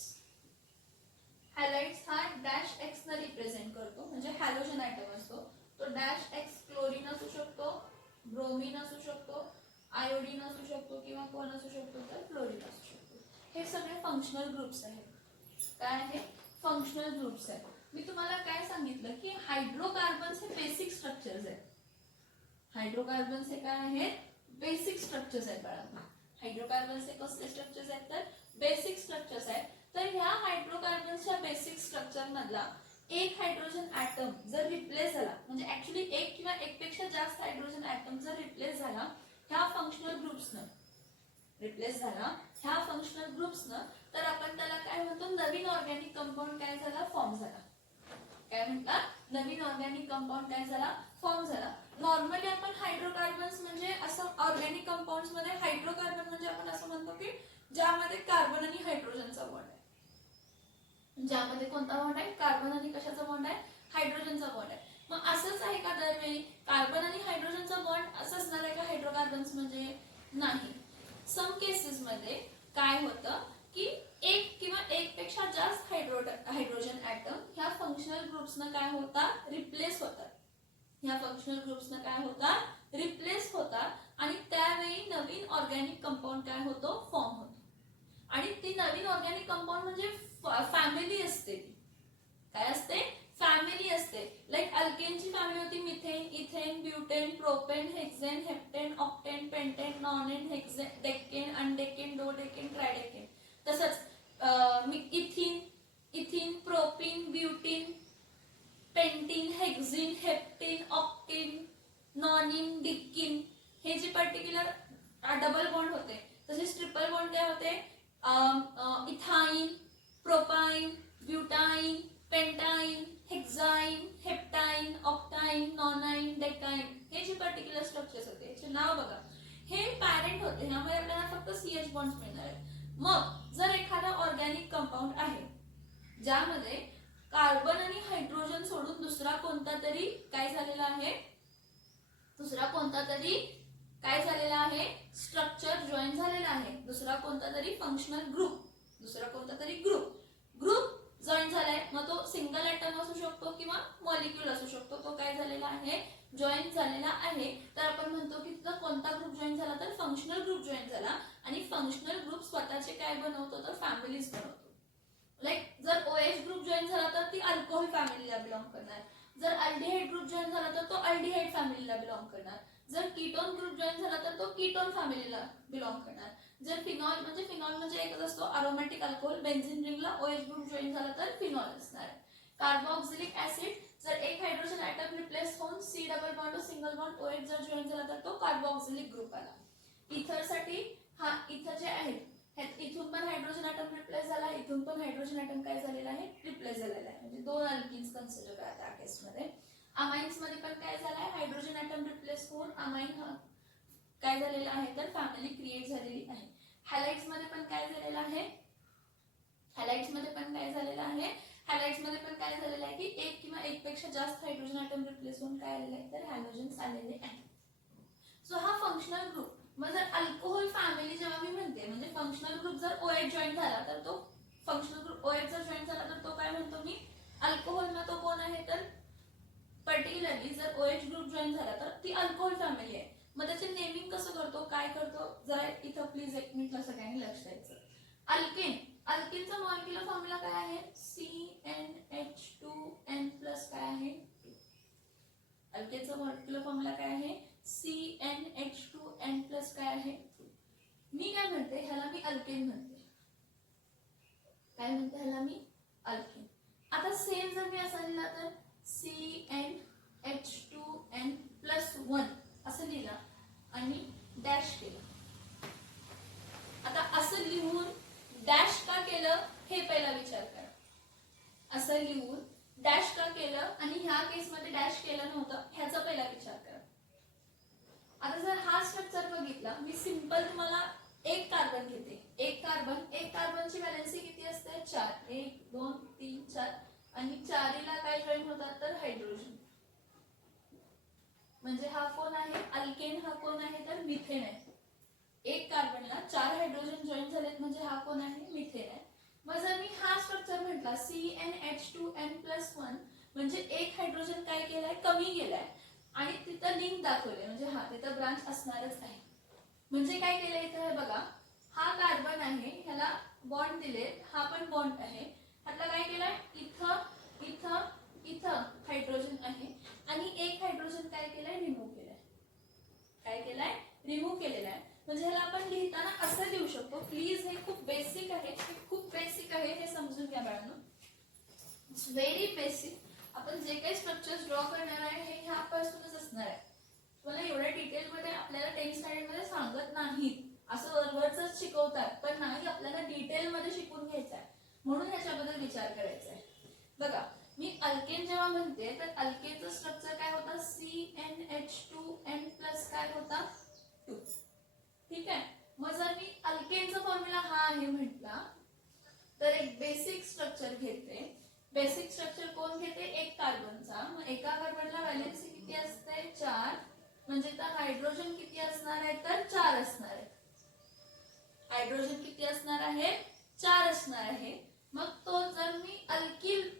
हॅलाइड्स हा डॅश X ने रिप्रेझेंट करतो, म्हणजे हॅलोजन ॲटम असतो तो. डॅश X क्लोरीन असू शकतो, ब्रोमीन असू शकतो, आयोडीन असू शकतो, किंवा कोण असू शकतो तर फ्लोरीन असू शकतो. हे सगळे फंक्शनल ग्रुप्स आहेत. काय आहे, फंक्शनल ग्रुप्स आहेत. मी तुम्हाला काय सांगितलं की हायड्रोकार्बन्स हे बेसिक स्ट्रक्चर्स आहेत. हायड्रोकार्बन्स हे काय आहेत, बेसिक स्ट्रक्चर्स आहेत बाळांनो. हायड्रोकार्बन्स हे कसले स्ट्रक्चर्स आहेत तर बेसिक स्ट्रक्चर्स आहेत. तर ह्या हायड्रोकार्बन्सच्या बेसिक स्ट्रक्चर मधला एक हायड्रोजन ॲटम जर रिप्लेस झाला, म्हणजे ऍक्च्युली एक किंवा एकपेक्षा जास्त हायड्रोजन ॲटम जर रिप्लेस झाला ह्या फंक्शनल ग्रुप्सनं, रिप्लेस झाला ह्या फंक्शनल ग्रुप्सनं, तर आपण त्याला काय म्हणतो, नवीन ऑर्गॅनिक कंपाऊंड काय झाला, फॉर्म झाला. काय म्हटला, नवीन ऑर्गॅनिक कंपाऊंड काय झाला, फॉर्म झाला. नॉर्मली आपण हायड्रोकार्बन्स म्हणजे असं ऑर्गॅनिक कंपाऊंड्स मध्ये हायड्रोकार्बन म्हणजे आपण असं म्हणतो की ज्यामध्ये कार्बन आणि हायड्रोजनचा बॉन्ड आहे. ज्यामध्ये कोणता बॉन्ड आहे, कार्बन आणि कशाचा बॉन्ड आहे, हायड्रोजनचा बॉन्ड आहे. मग असंच आहे का दरवेळी कार्बन आणि हायड्रोजनचा बॉन्ड असं असणार आहे का हायड्रोकार्बन्स म्हणजे, नाही. सम केसेस मध्ये काय होतं की एक किंवा एक पेक्षा जास्त हायड्रोजन ॲटम ह्या फंक्शनल ग्रुप्सनं काय होतात, रिप्लेस होतात. ह्या फंक्शनल ग्रुप्सनं काय होतात, रिप्लेस होतात. आणि त्यावेळी नवीन ऑर्गॅनिक कंपाऊंड काय होतो, फॉर्म होतो. आणि ती नवीन ऑर्गॅनिक कंपाऊंड म्हणजे फॅमिली असते. काय असते, फॅमिली असते. लाईक अल्केनची फॅमिली होती methane, ethane, butane, propane, hexane, heptane, octane, pentane, nonane, hexane, decane, undecane, dodecane, tridecane. तसंच ethyne, ethyne, propyne, butyne, pentyne, hexyne, heptyne, octane, nonyne, decyne, हे जे पर्टिक्युलर डबल बॉन्ड होते, तसेच ट्रिपल बॉन्ड काय होते, ethyne, propyne, ब्युटाइन, pentyne, hexyne, heptyne, ऑक्टाइन, नॉनाइन, डेकाइन, हे जे particular structures होते याचे नाव बघा. हे पॅरेंट होते, ह्यामध्ये आपल्याला फक्त CH बॉन्ड्स मिळणार आहेत. मग जर एखादा ऑर्गॅनिक कंपाऊंड आहे ज्यामध्ये कार्बन आणि हायड्रोजन सोडून दुसरा कोणता तरी काय झालेला आहे, दुसरा कोणता तरी काय झालेला आहे, स्ट्रक्चर जॉईन झालेला आहे, दुसरा कोणता तरी फंक्शनल ग्रुप, दुसरा कोणता तरी ग्रुप जॉईन झालाय. मग तो सिंगल ॲटम असू शकतो किंवा मॉलिक्यूल असू शकतो. तो काय झालेला आहे, जॉईन झालेला आहे. तर आपण म्हणतो की तिथं कोणता ग्रुप जॉईन झाला तर फंक्शनल ग्रुप जॉईन झाला. आणि फंक्शनल ग्रुप स्वतःचे काय बनवतो तर फॅमिलीज बनवतो. लाईक जर OH ग्रुप जॉईन झाला तर ती अल्कोहोल फॅमिलीला बिलॉंग करणार. जर अल्डिहाइड ग्रुप जॉईन झाला तर तो अल्डिहाइड फॅमिलीला बिलॉंग करणार. जर कीटोन ग्रुप जॉईन झाला तर तो कीटोन फॅमिलीला बिलॉंग करणार. जर फिनॉल म्हणजे एकच असतो अरोमॅटिक अल्कोहोल, बेन्झीन रिंगला OH ग्रुप जॉईन झाला तर फिनॉल असणार. कार्बोक्सिलिक ऍसिड जर एक हायड्रोजन ऍटम रिप्लेस होऊन C double bond single bond OH जर जॉईन झाला तर तो कार्बोक्सिलिक ग्रुप आला. इथरसाठी हा इथर जे आहेत इथून पण हायड्रोजन ऍटम रिप्लेस झाला, इथून पण हायड्रोजन ऍटम काय झालेला आहे रिप्लेस झालेला आहे, म्हणजे दोन अल्किन्स कन्सिडर करा त्या केसमध्ये. अमाइन्स मध्ये पण काय झालंय हायड्रोजन ऍटम रिप्लेस होऊन अमाइन काय झालेला आहे तर फॅमिली क्रिएट झालेली आहे. हॅलाइड्स मध्ये पण काय झालेलं आहे हॅलाइड्स मध्ये पण काय झालेलं आहे की एक किंवा एक पेक्षा जास्त हायड्रोजन ऍटम रिप्लेस होऊन काय आलेले आहे तर हॅलोजन्स आलेले आहे. सो हा फंक्शनल ग्रुप. मग जर अल्कोहोल फॅमिली जेव्हा मी म्हणते म्हणजे फंक्शनल ग्रुप जर OH जॉईन झाला तर तो फंक्शनल ग्रुप OH जर जॉईन झाला तर तो काय म्हणतो मी अल्कोहोल. मग तो कोण आहे तर पर्टिक्युलरली जर OH ग्रुप जॉईन झाला तर ती अल्कोहोल फॅमिली आहे. मग त्याचे नेमिंग कसं करतो काय करतो जरा इथं प्लीज एक मिनिटला सगळ्यांनी लक्ष द्यायचं. अल्केनचा मॉलिक्युलर फॉर्म्युला काय आहे CnH2n प्लस काय आहे अल्केनचा मॉलिक्युलर फॉर्म्युला काय आहे CnH2n प्लस काय आहे. मी काय म्हणते ह्याला मी अल्केन म्हणते. काय म्हणते ह्याला मी अल्केन. आता सेम जर मी असा लिहिला तर CnH2n प्लस 1 असं लिहिला आणि डॅश केलं. आता असं लिहून डॅश का केलं हे पहिला विचार करा. असं लिहून डॅश का केलं आणि ह्या केसमध्ये डॅश केलं नव्हतं ह्याचा पहिला विचार करा. आता जर हा स्ट्रक्चर बघितला मी सिंपल तुम्हाला एक कार्बन घेते. एक कार्बनची व्हॅलेन्सी किती असते 4. 1 2 3 4 आणि 4ला काय जॉईन होतात तर हायड्रोजन. म्हणजे हा कोण आहे अल्केन, हा कोण आहे तर मिथेन आहे. एक कार्बनला 4 हायड्रोजन जॉईन झालेत म्हणजे हा कोण आहे मिथेन आहे. मग जर मी हा स्ट्रक्चर म्हटला CnH2n+1 म्हणजे एक हायड्रोजन काय केलाय कमी गेलाय आणि तिथं लिंक दाखवले म्हणजे हा तिथं ब्रांच असणारच आहे. म्हणजे काय केलंय इथं बघा हा कार्बन आहे ह्याला बॉन्ड दिले, हा पण बॉन्ड आहे. ह्याला काय केलंय इथं इथं इथं हायड्रोजन आहे आणि एक हायड्रोजन काय केलंय रिमूव्ह केलंय. काय केलंय रिमूव्ह केलेला आहे. म्हणजे ह्याला आपण लिहिताना असं लिहू शकतो. प्लीज हे खूप बेसिक आहे हे समजून घ्या बाळांनो. It's very basic. आपण जे काही स्ट्रक्चर्स ड्रॉ करणार आहे हे ह्यापासूनच असणार आहे. तुम्हाला एवढ्या डिटेल मध्ये आपल्याला 10th स्टँडर्ड मध्ये सांगत नाहीत. असं वरवरच शिकवतात पण नाही आपल्याला डिटेल मध्ये शिकून घ्यायचं आहे म्हणून ह्याच्याबद्दल विचार करायचा आहे. बघा मी अल्केन जेव्हा म्हणते तर अल्केनचं स्ट्रक्चर काय होतं CnH2n प्लस काय होता 2. ठीक आहे. मग जर मी अल्केनचा फॉर्म्युला हा आहे म्हटला तर एक बेसिक स्ट्रक्चर घेते. बेसिक स्ट्रक्चर कोण घेते एक कार्बनचा. मग एका कार्बनला व्हॅलेन्सी किती असते 4 म्हणजे तर हायड्रोजन किती असणार आहे तर 4 असणार आहे. हायड्रोजन किती असणार आहे 4 असणार आहे. मग तो जर मी अल्किल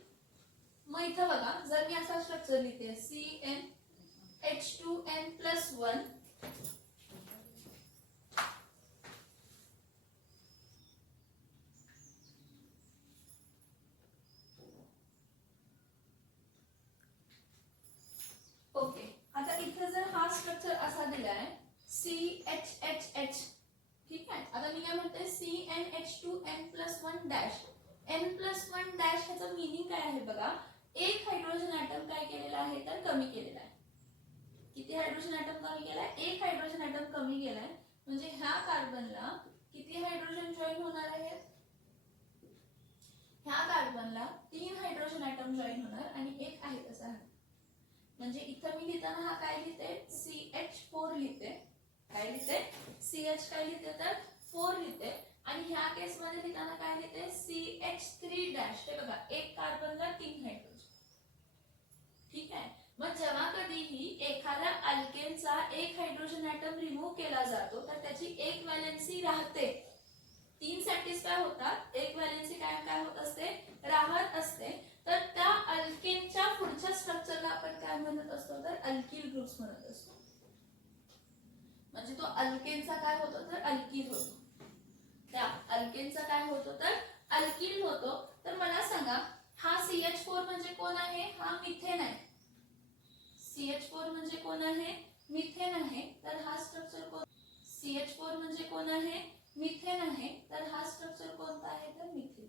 मग इथं बघा जर मी असा स्ट्रक्चर लिहिते CnH2n+1 ओके. आता इथं जर हा स्ट्रक्चर असा दिलाय CHHH. ठीक आहे. आता मी काय म्हणते CnH2n+1 डॅश n+1 डॅश ह्याचा मीनिंग काय आहे बघा एक हायड्रोजन ऍटम काय केलेला आहे तर कमी केलेला आहे. किती हायड्रोजन ऍटम कमी केलाय एक हायड्रोजन ऍटम कमी केलाय म्हणजे ह्या कार्बनला किती हायड्रोजन जॉईन होणार आहेत ह्या कार्बनला 3 हायड्रोजन ऍटम जॉईन होणार आणि एक आहे तसा. म्हणजे इथं मी लिहिताना हा काय लिहिते CH4 लिहिते. काय लिहिते CH काय लिहिते तर 4 लिहिते आणि ह्या केस मध्ये लिहिताना काय लिहिते CH3 डॅश. हे बघा एक कार्बनला 3 हायड्रोजन. ठीक आहे. मग जेव्हा कधीही एखाद्या अल्केनचा एक हायड्रोजन ऍटम रिमूव्ह केला जातो तर त्याची एक व्हॅलेन्सी राहते. 3 सॅटिस्फाय होतात एक व्हॅलेन्सी काय होत असते राहत असते. तर त्या अल्केनच्या पुढच्या स्ट्रक्चरला आपण काय म्हणत असतो तर अल्किल ग्रुप्स म्हणत असतो. म्हणजे तो अल्केनचा काय होतो तर अल्किल होतो. त्या अल्केनचा काय होतो तर अल्किल होतो. तर मला सांगा हा CH4 म्हणजे कोण आहे हा मिथेन आहे. CH4 म्हणजे कोण आहे मिथेन आहे, तर हा स्ट्रक्चर कोण, CH4 म्हणजे कोण आहे, मिथेन आहे, तर हा स्ट्रक्चर कोणता आहे, तर मिथिल.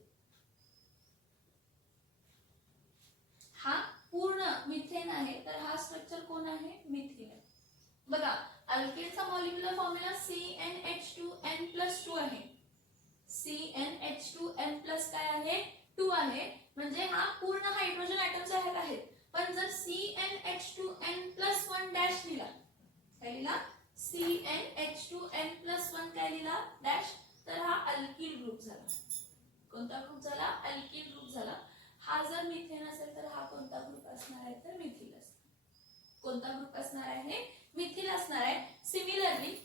हा पूर्ण मिथेन आहे, तर हा स्ट्रक्चर कोण आहे, मिथिल आहे. बघा अल्केनचा मॉलिक्युलर फॉर्म्युला CnH2n+2 आहे. CnH2n+ काय आहे, 2 आहे, म्हणजे हा पूर्ण हायड्रोजन ॲटम्स आहेत. पण जर CnH2n+1 डॅश लिहिला, काय लिहिला, CnH2n+1 काय लिहिला, डॅश, तर हा अल्किल ग्रुप झाला. कोणता ग्रुप झाला, अल्किल ग्रुप झाला. हा जर मिथेन असेल तर हा कोणता ग्रुप असणार आहे, तर मिथिल असणार. कोणता ग्रुप असणार आहे, मिथिल असणार आहे. सिमिलरली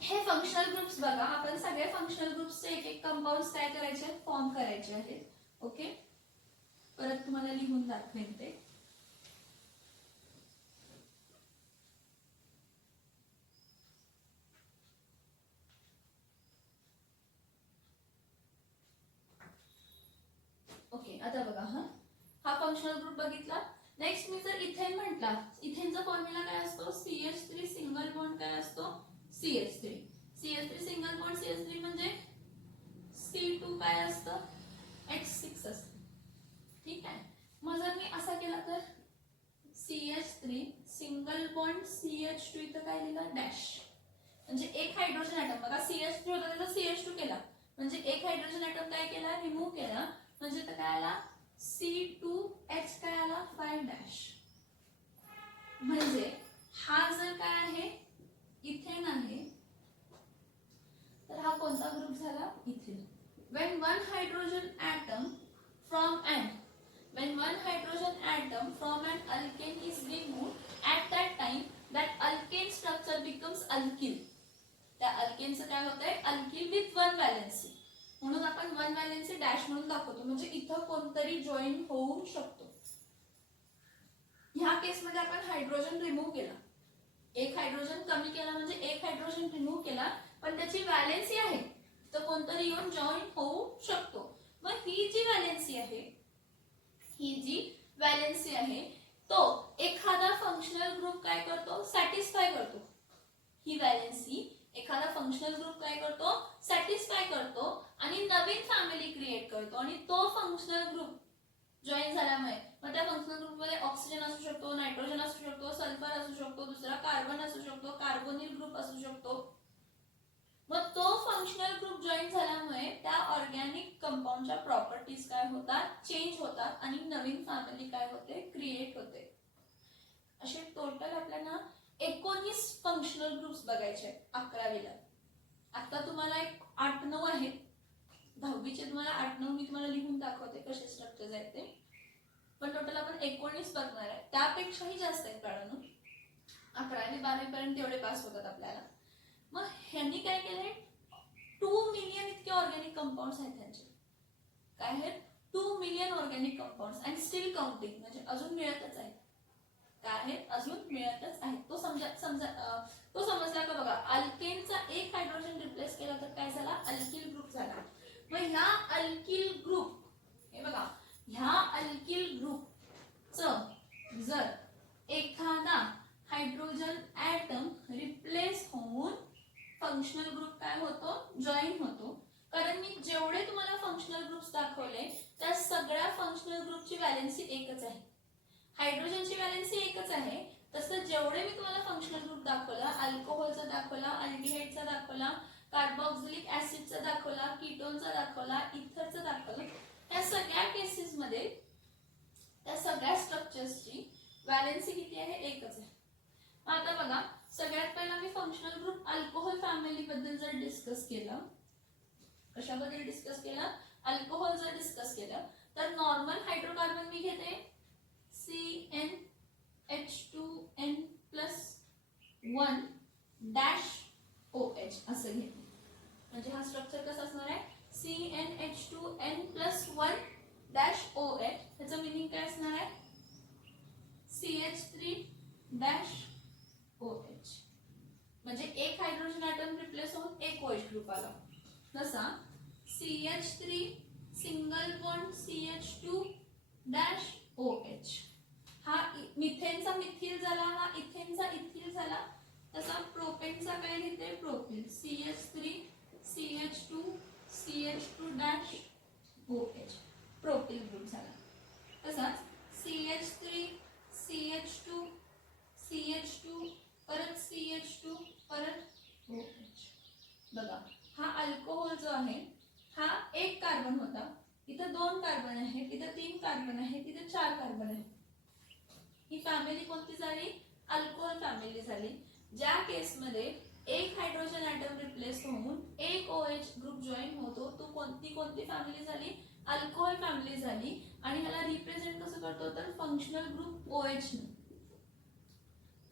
हे फंक्शनल ग्रुप्स बघा, आपण सगळे फंक्शनल ग्रुप्सचे एक एक कंपाऊंड्स काय करायचे, फॉर्म करायचे आहेत. ओके, परत तुम्हाला लिहून दाखवेन ते. ओके, आता बघा, हा फंक्शनल ग्रुप बघितला. नेक्स्ट मी जर इथेन म्हटला, इथेनचा फॉर्म्युला काय असतो, CH3 सिंगल बॉन्ड काय असतो, CH3 सिंगल बॉन्ड CH3 म्हणजे C2 काय असतं, H6 असतं. ठीक आहे. मग जर मी असा केला तर CH3 सिंगल बॉन्ड CH2 इथं काय लिहिलं, डॅश, म्हणजे एक हायड्रोजन ॲटम, बघा CH3 होता त्याचा CH2 केला, म्हणजे एक हायड्रोजन ॲटम काय केला, रिमूव्ह केला, म्हणजे तर काय आला, C2H काय आला, 5 डॅश. म्हणजे हा जर काय आहे, इथेन आहे, तर हा कोणता ग्रुप झाला, ethane. when one hydrogen atom from an alkane is removed, at that time that alkane structure becomes alkyl. त्या अल्केनचं काय होतंय, अल्किल विथ 1 वॅलेन्सी, म्हणून आपण 1 वॅलेन्सी डॅश म्हणून दाखवतो, म्हणजे इथं कोणतरी जॉईन होऊ शकतो. ह्या केसमध्ये आपण हायड्रोजन रिमूव्ह केला, एक हायड्रोजन कमी केला, म्हणजे एक हायड्रोजन रिमूव्ह केला, पण त्याची वॅलेन्सी आहे, तर कोणतरी येऊन जॉईन होऊ शकतो. मग ही जी वॅलेन्सी आहे, तो एखादा फंक्शनल ग्रुप काय करतो, सॅटिस्फाय करतो. ही वॅलेन्सी एखादा फंक्शनल ग्रुप काय करतो, सॅटिस्फाय करतो, आणि नवीन फॅमिली क्रिएट करतो. आणि तो फंक्शनल ग्रुप जॉईन झाल्यामुळे मग त्या फंक्शनल ग्रुपमध्ये ऑक्सिजन असू शकतो, नायट्रोजन असू शकतो, सल्फर असू शकतो, दुसरा कार्बन असू शकतो, कार्बोनिल ग्रुप असू शकतो. मग तो फंक्शनल ग्रुप जॉईन झाल्यामुळे त्या ऑर्गॅनिक कंपाऊंडच्या प्रॉपर्टीज काय होतात, चेंज होतात, आणि नवीन फॅमिली काय होते, क्रिएट होते. असे टोटल आपल्याला 19 फंक्शनल ग्रुप्स बघायचे 11वीला. आता तुम्हाला एक 8-9 आहेत, 10वीचे तुम्हाला 8-9 मी तुम्हाला लिहून दाखवते कसे स्ट्रक्चर्स आहेत ते, पण टोटल आपण 19 बघणार आहे. त्यापेक्षाही जास्त आहेत कारण 11वी 12वी पर्यंत तेवढे पास होतात आपल्याला. मग ह्यांनी काय केलंय, 2 मिलियन इतके ऑर्गॅनिक कंपाऊंड्स आहेत त्यांचे, काय आहेत, 2 million organic compounds, and still counting, म्हणजे अजून मिळतच आहे, काय आहे, अजून मिळतच आहे. तो समजला का बघा, अल्केनचा एक हायड्रोजन रिप्लेस केला तर काय झाला, अल्किल ग्रुप झाला. मग ह्या अल्किल ग्रुप, हे बघा, ह्या अल्किल ग्रुपचं जर एखादा हायड्रोजन ॲटम रिप्लेस होऊन फंक्शनल ग्रुप काय होतो, जॉईन होतो. कारण मी जेवढे तुम्हाला फंक्शनल ग्रुप्स दाखवले त्या सगळ्या फंक्शनल ग्रुपची वॅलेन्सी एकच आहे, हायड्रोजनची वॅलेन्सी एकच आहे. तसं जेवढे मी तुम्हाला फंक्शनल ग्रुप दाखवला, अल्कोहोलचा दाखवला, अल्डिहाइडचा दाखवला, कार्बोक्सिलिक ऍसिडचा दाखवला, कीटोनचा दाखवला, इथरचा दाखवला, त्या सगळ्या केसेसमध्ये त्या सगळ्या स्ट्रक्चर्सची वॅलेन्सी किती आहे, एकच आहे. आता बघा, सगळ्यात पहिला मी फंक्शनल ग्रुप अल्कोहोल फॅमिली बद्दल जर डिस्कस केलं, कशाबद्दल डिस्कस केलं, अल्कोहोल जर डिस्कस केलं, तर नॉर्मल हायड्रोकार्बन मी घेते CnH2n+1 डॅश OH असं घेते. म्हणजे हा स्ट्रक्चर कसा असणार आहे, CnH2n+1 डॅश OH. त्याचं मिनिंग काय असणार आहे, CH3 डॅश OH. म्हणजे एक हायड्रोजन ॲटम रिप्लेस होऊन एक OH ग्रुप आला. तसा CH3 single bond CH2 dash OH. हा मिथेनचा मिथिल झाला, हा इथेनचा इथिल झाला तसा प्रोपेनचा काय लिहिते propyl CH3 CH2 CH2 dash OH propyl group झाला. तसाच CH3 CH2 CH2 परत CH2 परत OH. बघा हा अल्कोहोल जो आहे हा एक कार्बन होता, इथं 2 कार्बन आहेत, इथं 3 कार्बन आहेत, इथं 4 कार्बन आहेत. ही फॅमिली कोणती झाली अल्कोहोल फॅमिली झाली. ज्या केस मध्ये एक हायड्रोजन ॲटम रिप्लेस होऊन एक OH ग्रुप जॉईन होतो तो कोणती फॅमिली झाली अल्कोहोल फॅमिली झाली. आणि ह्याला रिप्रेझेंट कसं करतो तर फंक्शनल ग्रुप OH ने.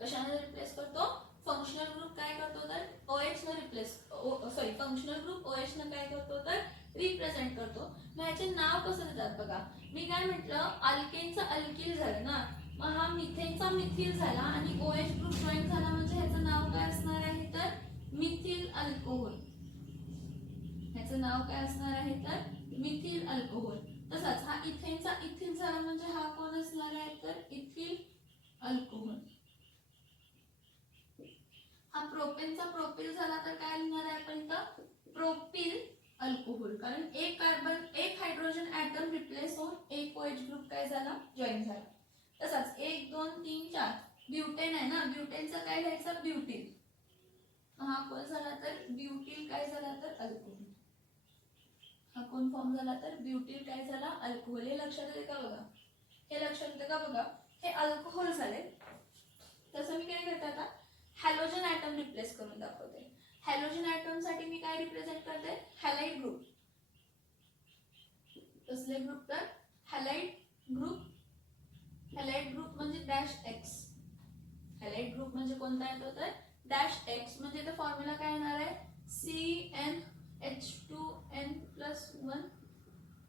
कशाने रिप्लेस करतो फंक्शनल ग्रुप काय करतो तर OH ने रिप्लेस फंक्शनल ग्रुप OH ने काय करतो तर रिप्रेझेंट करतो. मग ह्याचे नाव कसं देतात बघा. मी काय म्हटलं अल्केनचं अल्किल झालं ना, मग हा मिथेनचा मिथिल झाला आणि OH ग्रुप जॉईन झाला म्हणजे ह्याचं नाव काय असणार आहे तर मिथिल अल्कोहोल. ह्याचं नाव काय असणार आहे तर मिथिल अल्कोहोल. तसाच हा इथेनचा इथिल झाला म्हणजे हा कोण असणार आहे तर इथिल अल्कोहोल. हा प्रोपेनचा प्रोपिल झाला तर काय लिहिणार आहे आपण इथं प्रोपिल अल्कोहोल. कारण एक कार्बन एक हायड्रोजन ॲटम रिप्लेस होऊन एक OH ग्रुप काय झाला जॉईन झाला. तसाच 1 2 3 4 ब्युटेन आहे ना, ब्युटेनचा काय लिहायचं ब्युटिल. हा कोण झाला तर ब्युटिल काय झाला तर अल्कोहोल. हा कोण फॉर्म झाला तर ब्युटिल काय झाला अल्कोहोल. हे लक्षात येते का बघा, हे लक्षात येते का बघा. हे अल्कोहोल झाले. तसं मी काय करते आता हॅलोजन ॲटम रिप्लेस करून दाखवते. हॅलोजन ॲटम साठी मी काय रिप्रेझेंट करते हॅलाइड ग्रुप. कसले ग्रुप तर हॅलाइड ग्रुप. हॅलाइड ग्रुप म्हणजे डॅश एक्स. हॅलाइड ग्रुप म्हणजे कोणता येतो तर डॅश एक्स. म्हणजे इथे फॉर्म्युला काय येणार आहे CnH2n+1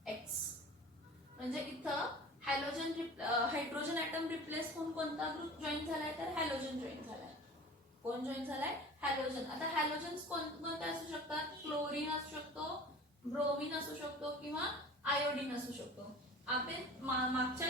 x. म्हणजे इथं हॅलोजन हायड्रोजन ॲटम रिप्लेस होऊन कोणता ग्रुप जॉईन झालाय तर हॅलोजन जॉईन झालाय. कोण जॉईन झालाय हॅलोजन. आता हॅलोजन्स कोणते असू शकतात क्लोरीन असू शकतो, ब्रोमीन असू शकतो किंवा आयोडीन असू शकतो. आपण मागच्या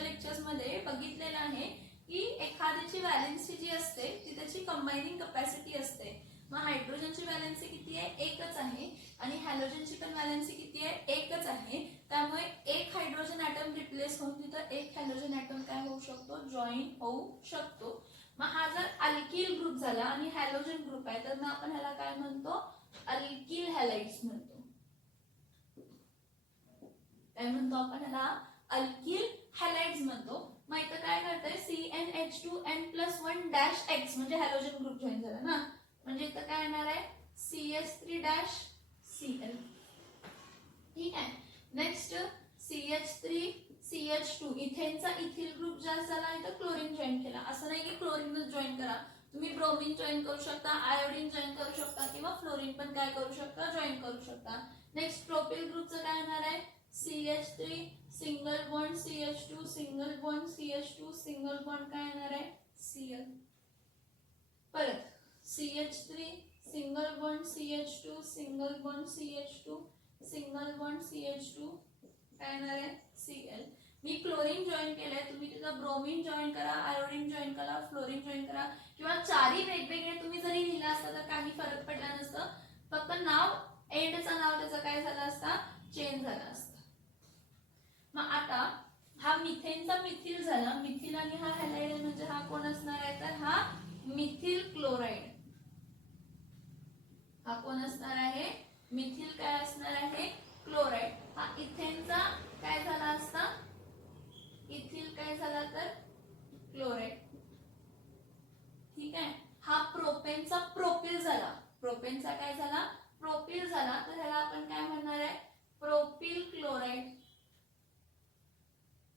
लेक्चर्स मध्ये बघितलेलं आहे की एखाद्याची व्हॅलेन्सी जी असते ती त्याची कंबायनिंग कॅपॅसिटी असते. मग हायड्रोजनची व्हॅलेन्सी किती आहे एकच आहे आणि हॅलोजनची पण व्हॅलेन्सी किती आहे एकच आहे. त्यामुळे एक हायड्रोजन ॲटम रिप्लेस होऊन तिथं एक हॅलोजन ॲटम काय होऊ शकतो जॉईन होऊ शकतो. मग हा जर अल्किल ग्रुप झाला आणि हॅलोजन ग्रुप आहे तर मग आपण ह्याला काय म्हणतो अल्किल हॅलाइड्स म्हणतो. काय म्हणतो आपण ह्याला अल्किल हॅलाइड्स म्हणतो. मग इथं काय करतंय CnH2n+1 डॅश x म्हणजे हॅलोजन ग्रुप जॉईन झाला ना, म्हणजे इथं काय येणार आहे CH3 डॅश Cl. ठीक आहे. Next CH3 CH2 इथेनचा ethyl group जास्त झाला इथं क्लोरीन जॉईन केला. असं नाही की क्लोरीनच जॉईन करा, तुम्ही ब्रोमीन जॉईन करू शकता, आयोडीन जॉईन करू शकता किंवा फ्लोरीन पण काय करू शकता जॉईन करू शकता. नेक्स्ट प्रोपिल ग्रुपचं काय येणार आहे CH3 single bond CH2 single bond CH2 single bond काय येणार आहे Cl. परत CH3 single bond CH2 single bond CH2 single bond CH2 काय येणार आहे Cl. मी क्लोरीन जॉईन केलंय, तुम्ही तिथं ब्रोमीन जॉईन करा, आयोडीन जॉईन करा, फ्लोरीन जॉईन करा किंवा चारही वेगवेगळे तुम्ही जरी लिहिलं असतं तर काही फरक पडला नसतं. फक्त नाव एंडचं नाव त्याचं काय झालं असता चेंज झालं असतं. मग आता हा मिथेनचा मिथिल झाला. मिथिल आणि हा हॅलाइड म्हणजे हा कोण असणार आहे तर हा मिथिल क्लोराइड. हा कोण असणार आहे मिथिल काय असणार आहे क्लोराइड. हा इथेनचा काय झाला असता इथिल काय झाला तर क्लोराइड. ठीक आहे. हा प्रोपेनचा प्रोपिल झाला. प्रोपेनचा काय झाला प्रोपिल झाला तर ह्याला आपण काय म्हणणार आहे प्रोपिल क्लोराइड.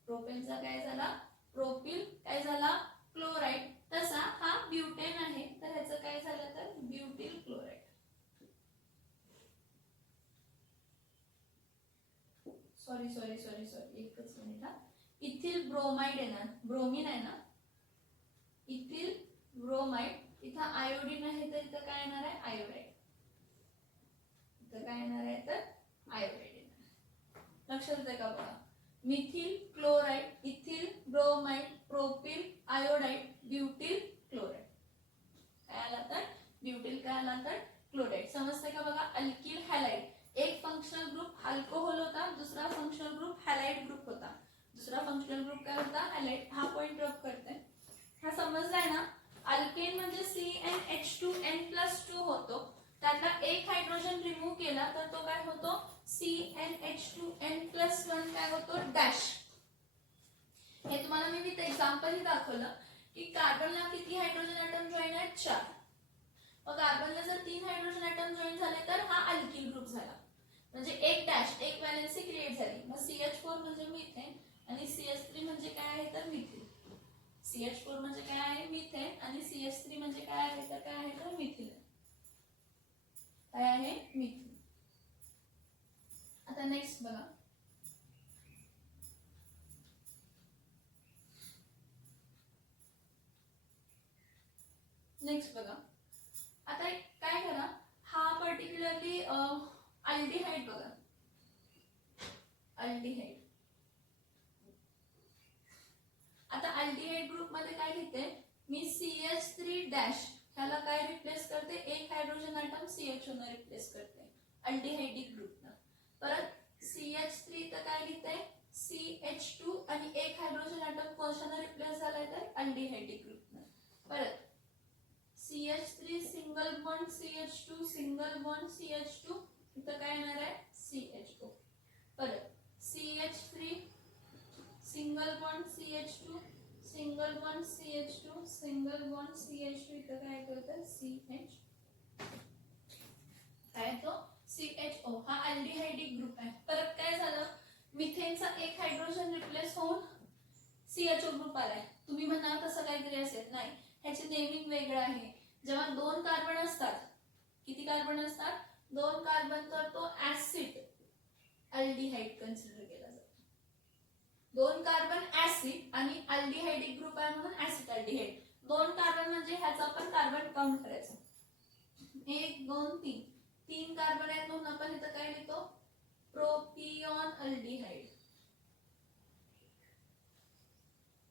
प्रोपेनचा काय झाला प्रोपिल काय झाला क्लोराइड. तसा हा ब्युटेन आहे तर ह्याचं काय झालं तर butyl chloride. Sorry sorry sorry sorry एकच मिनिट हा. इथिल ब्रोमाइड आहे ना, ब्रोमीन आहे ना, इथिल ब्रोमाइड. इथं आयोडीन आहे तर इथं काय येणार आहे आयोडाइड. इथं काय येणार आहे तर आयोडाइड येणार. लक्षात येते का बघा methyl chloride ethyl bromide propyl iodide butyl chloride. तर क्लोराईड. समजते का बघा. अल्किल हॅलाइड, एक फंक्शनल ग्रुप अल्कोहोल होता, दुसरा फंक्शनल ग्रुप हॅलाइड ग्रुप होता. दुसरा फंक्शनल ग्रुप काय होता, हॅलाइड. हा पॉइंट ड्रॉप करते. हा समजलाय ना. अल्केन म्हणजे CnH2n+2 होतो, त्यातला एक हायड्रोजन रिमूव्ह केला तर तो काय होतो, CnH2n+1 काय होतो, डॅश. हे तुम्हाला मी विथ एक्झाम्पल दाखवलं की कार्बनला किती हायड्रोजन ॲटम जॉईन आहेत, 4. मग कार्बनला जर 3 हायड्रोजन ॲटम जॉईन झाले तर हा अल्किल ग्रुप झाला, म्हणजे एक डॅश, एक व्हॅलेन्सी क्रिएट झाली. मग CH4 म्हणजे मिथेन आणि CH3 म्हणजे काय आहे तर मिथिल. CH4 म्हणजे काय आहे, मिथेन, आणि CH3 म्हणजे काय आहे तर काय आहे तर मिथिल. काय आहे, मिथिल. आता नेक्स्ट बघा. नेक्स्ट बघा. आता काय करा, हा पर्टिक्युलरली अल्डिहाइड बघा. अल्डिहाइड. आता अल्डिहाइड ग्रुप मध्ये काय लिहिते मी, CH3 डॅश, ह्याला काय रिप्लेस करते, एक हायड्रोजन ॲटम CH2 ने रिप्लेस करते अल्डिहाइडिक ग्रुपला. परत CH3 तर काय लिहिते, CH2 आणि एक हायड्रोजन ॲटम कोशाने रिप्लेस झालाय तर अल्डिहाइडिक ग्रुपने. परत CH3 single bond CH2 single bond CH2, इथं काय येणार आहे, CHO. परत CH3 single bond CH2 single bond CH2 single bond CH2, इथं काय होतं, CH, काय तो CHO. हा अल्डिहाइडिक ग्रुप आहे. परत काय झालं, मिथेनचा एक हायड्रोजन रिप्लेस होऊन CHO ग्रुप आलाय. तुम्ही म्हणा तसं काहीतरी असेल, नाही, ह्याचे नेमिंग वेगळं आहे. जेव्हा 2 कार्बन असतात, किती कार्बन असतात, 2 कार्बन, तर तो ऍसिड अल्डिहाइड कन्सिडर केला जातो. 2 कार्बन ऍसिड आणि अल्डिहाइडिक ग्रुप आहे म्हणून ऍसिड अल्डिहाइड. 2 कार्बन म्हणजे ह्याचा आपण कार्बन काउंट करायचा, 1 2 3, 3 कार्बन आहेत म्हणून आपण इथं काय लिहितो, प्रोपिऑन अल्डिहाइड.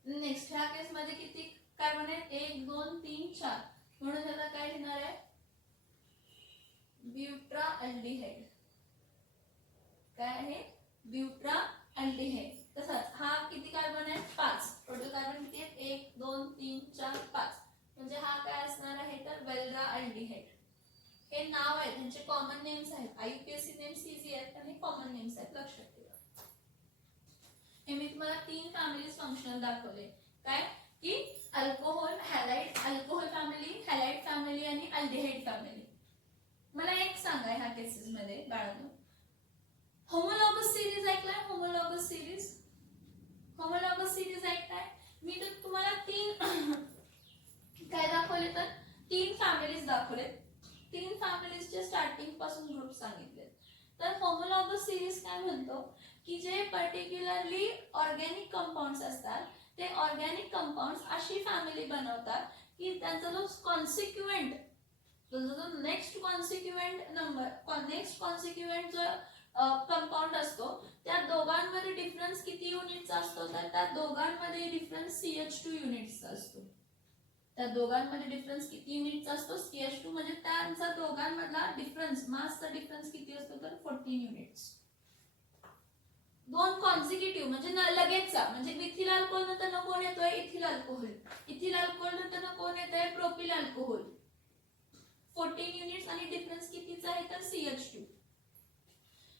नेक्स्ट ह्या केस मध्ये किती कार्बन आहेत, 1 2 3 4, म्हणून ह्याला काय लिहिणार आहे, ब्युट्रा अल्डिहाइड. काय आहे, ब्युट्रा अल्डिहाइड. तसंच हा किती कार्बन आहे, 5. टोटल कार्बन किती आहेत, 1 2 3 4 5, म्हणजे हा काय असणार आहे तर वेल्ड्रा अल्डिहाइड. हे नाव आहेत, त्यांचे कॉमन नेम्स आहेत. IUPAC नेम्स इझी आहेत आणि कॉमन नेम्स आहेत, लक्षात ठेवा. हे मी तुम्हाला 3 फॅमिलीज फंक्शनल दाखवले. काय की alcohol, halide, alcohol family, halide family आणि अल्डिहाइड फॅमिली. मला एक सांगा ह्या केसेस मध्ये बाळांनो, होमोलॉगस सिरीज ऐकलाय, होमोलॉगस सिरीज, होमोलॉगस सिरीज ऐकताय. मी तर तुम्हाला 3 काय दाखवले तर 3 फॅमिलीज दाखवले. 3 फॅमिलीजचे स्टार्टिंग पासून ग्रुप सांगितले. तर होमोलॉगस सिरीज काय म्हणतो की जे पर्टिक्युलरली ऑर्गॅनिक कंपाऊंड्स असतात, ते ऑर्गॅनिक कंपाऊंड्स अशी फॅमिली बनवतात की त्यांचा जो कॉन्सिक्युएंट, जो नेक्स्ट कॉन्सिक्युएंट नंबर, नेक्स्ट कॉन्सिक्युएंट जो कंपाऊंड असतो, त्या दोघांमध्ये डिफरन्स किती युनिटचा असतो, तर त्या दोघांमध्ये डिफरन्स CH2 युनिट्सचा असतो. त्या दोघांमध्ये डिफरन्स किती युनिटचा असतो, CH2, म्हणजे त्यांचा दोघांमधला डिफरन्स, मासचा डिफरन्स किती असतो तर 14 युनिट्स. 2 कॉन्सिक्युटिव्ह म्हणजे लगेचचा, म्हणजे मिथिल अल्कोहोल नंतर कोण येतोय, इथिल अल्कोहोल. इथिल अल्कोहोल नंतर कोण येतोय, प्रोपिल अल्कोहोल. 14 युनिट्स आणि डिफरन्स कितीचा आहे तर CH2.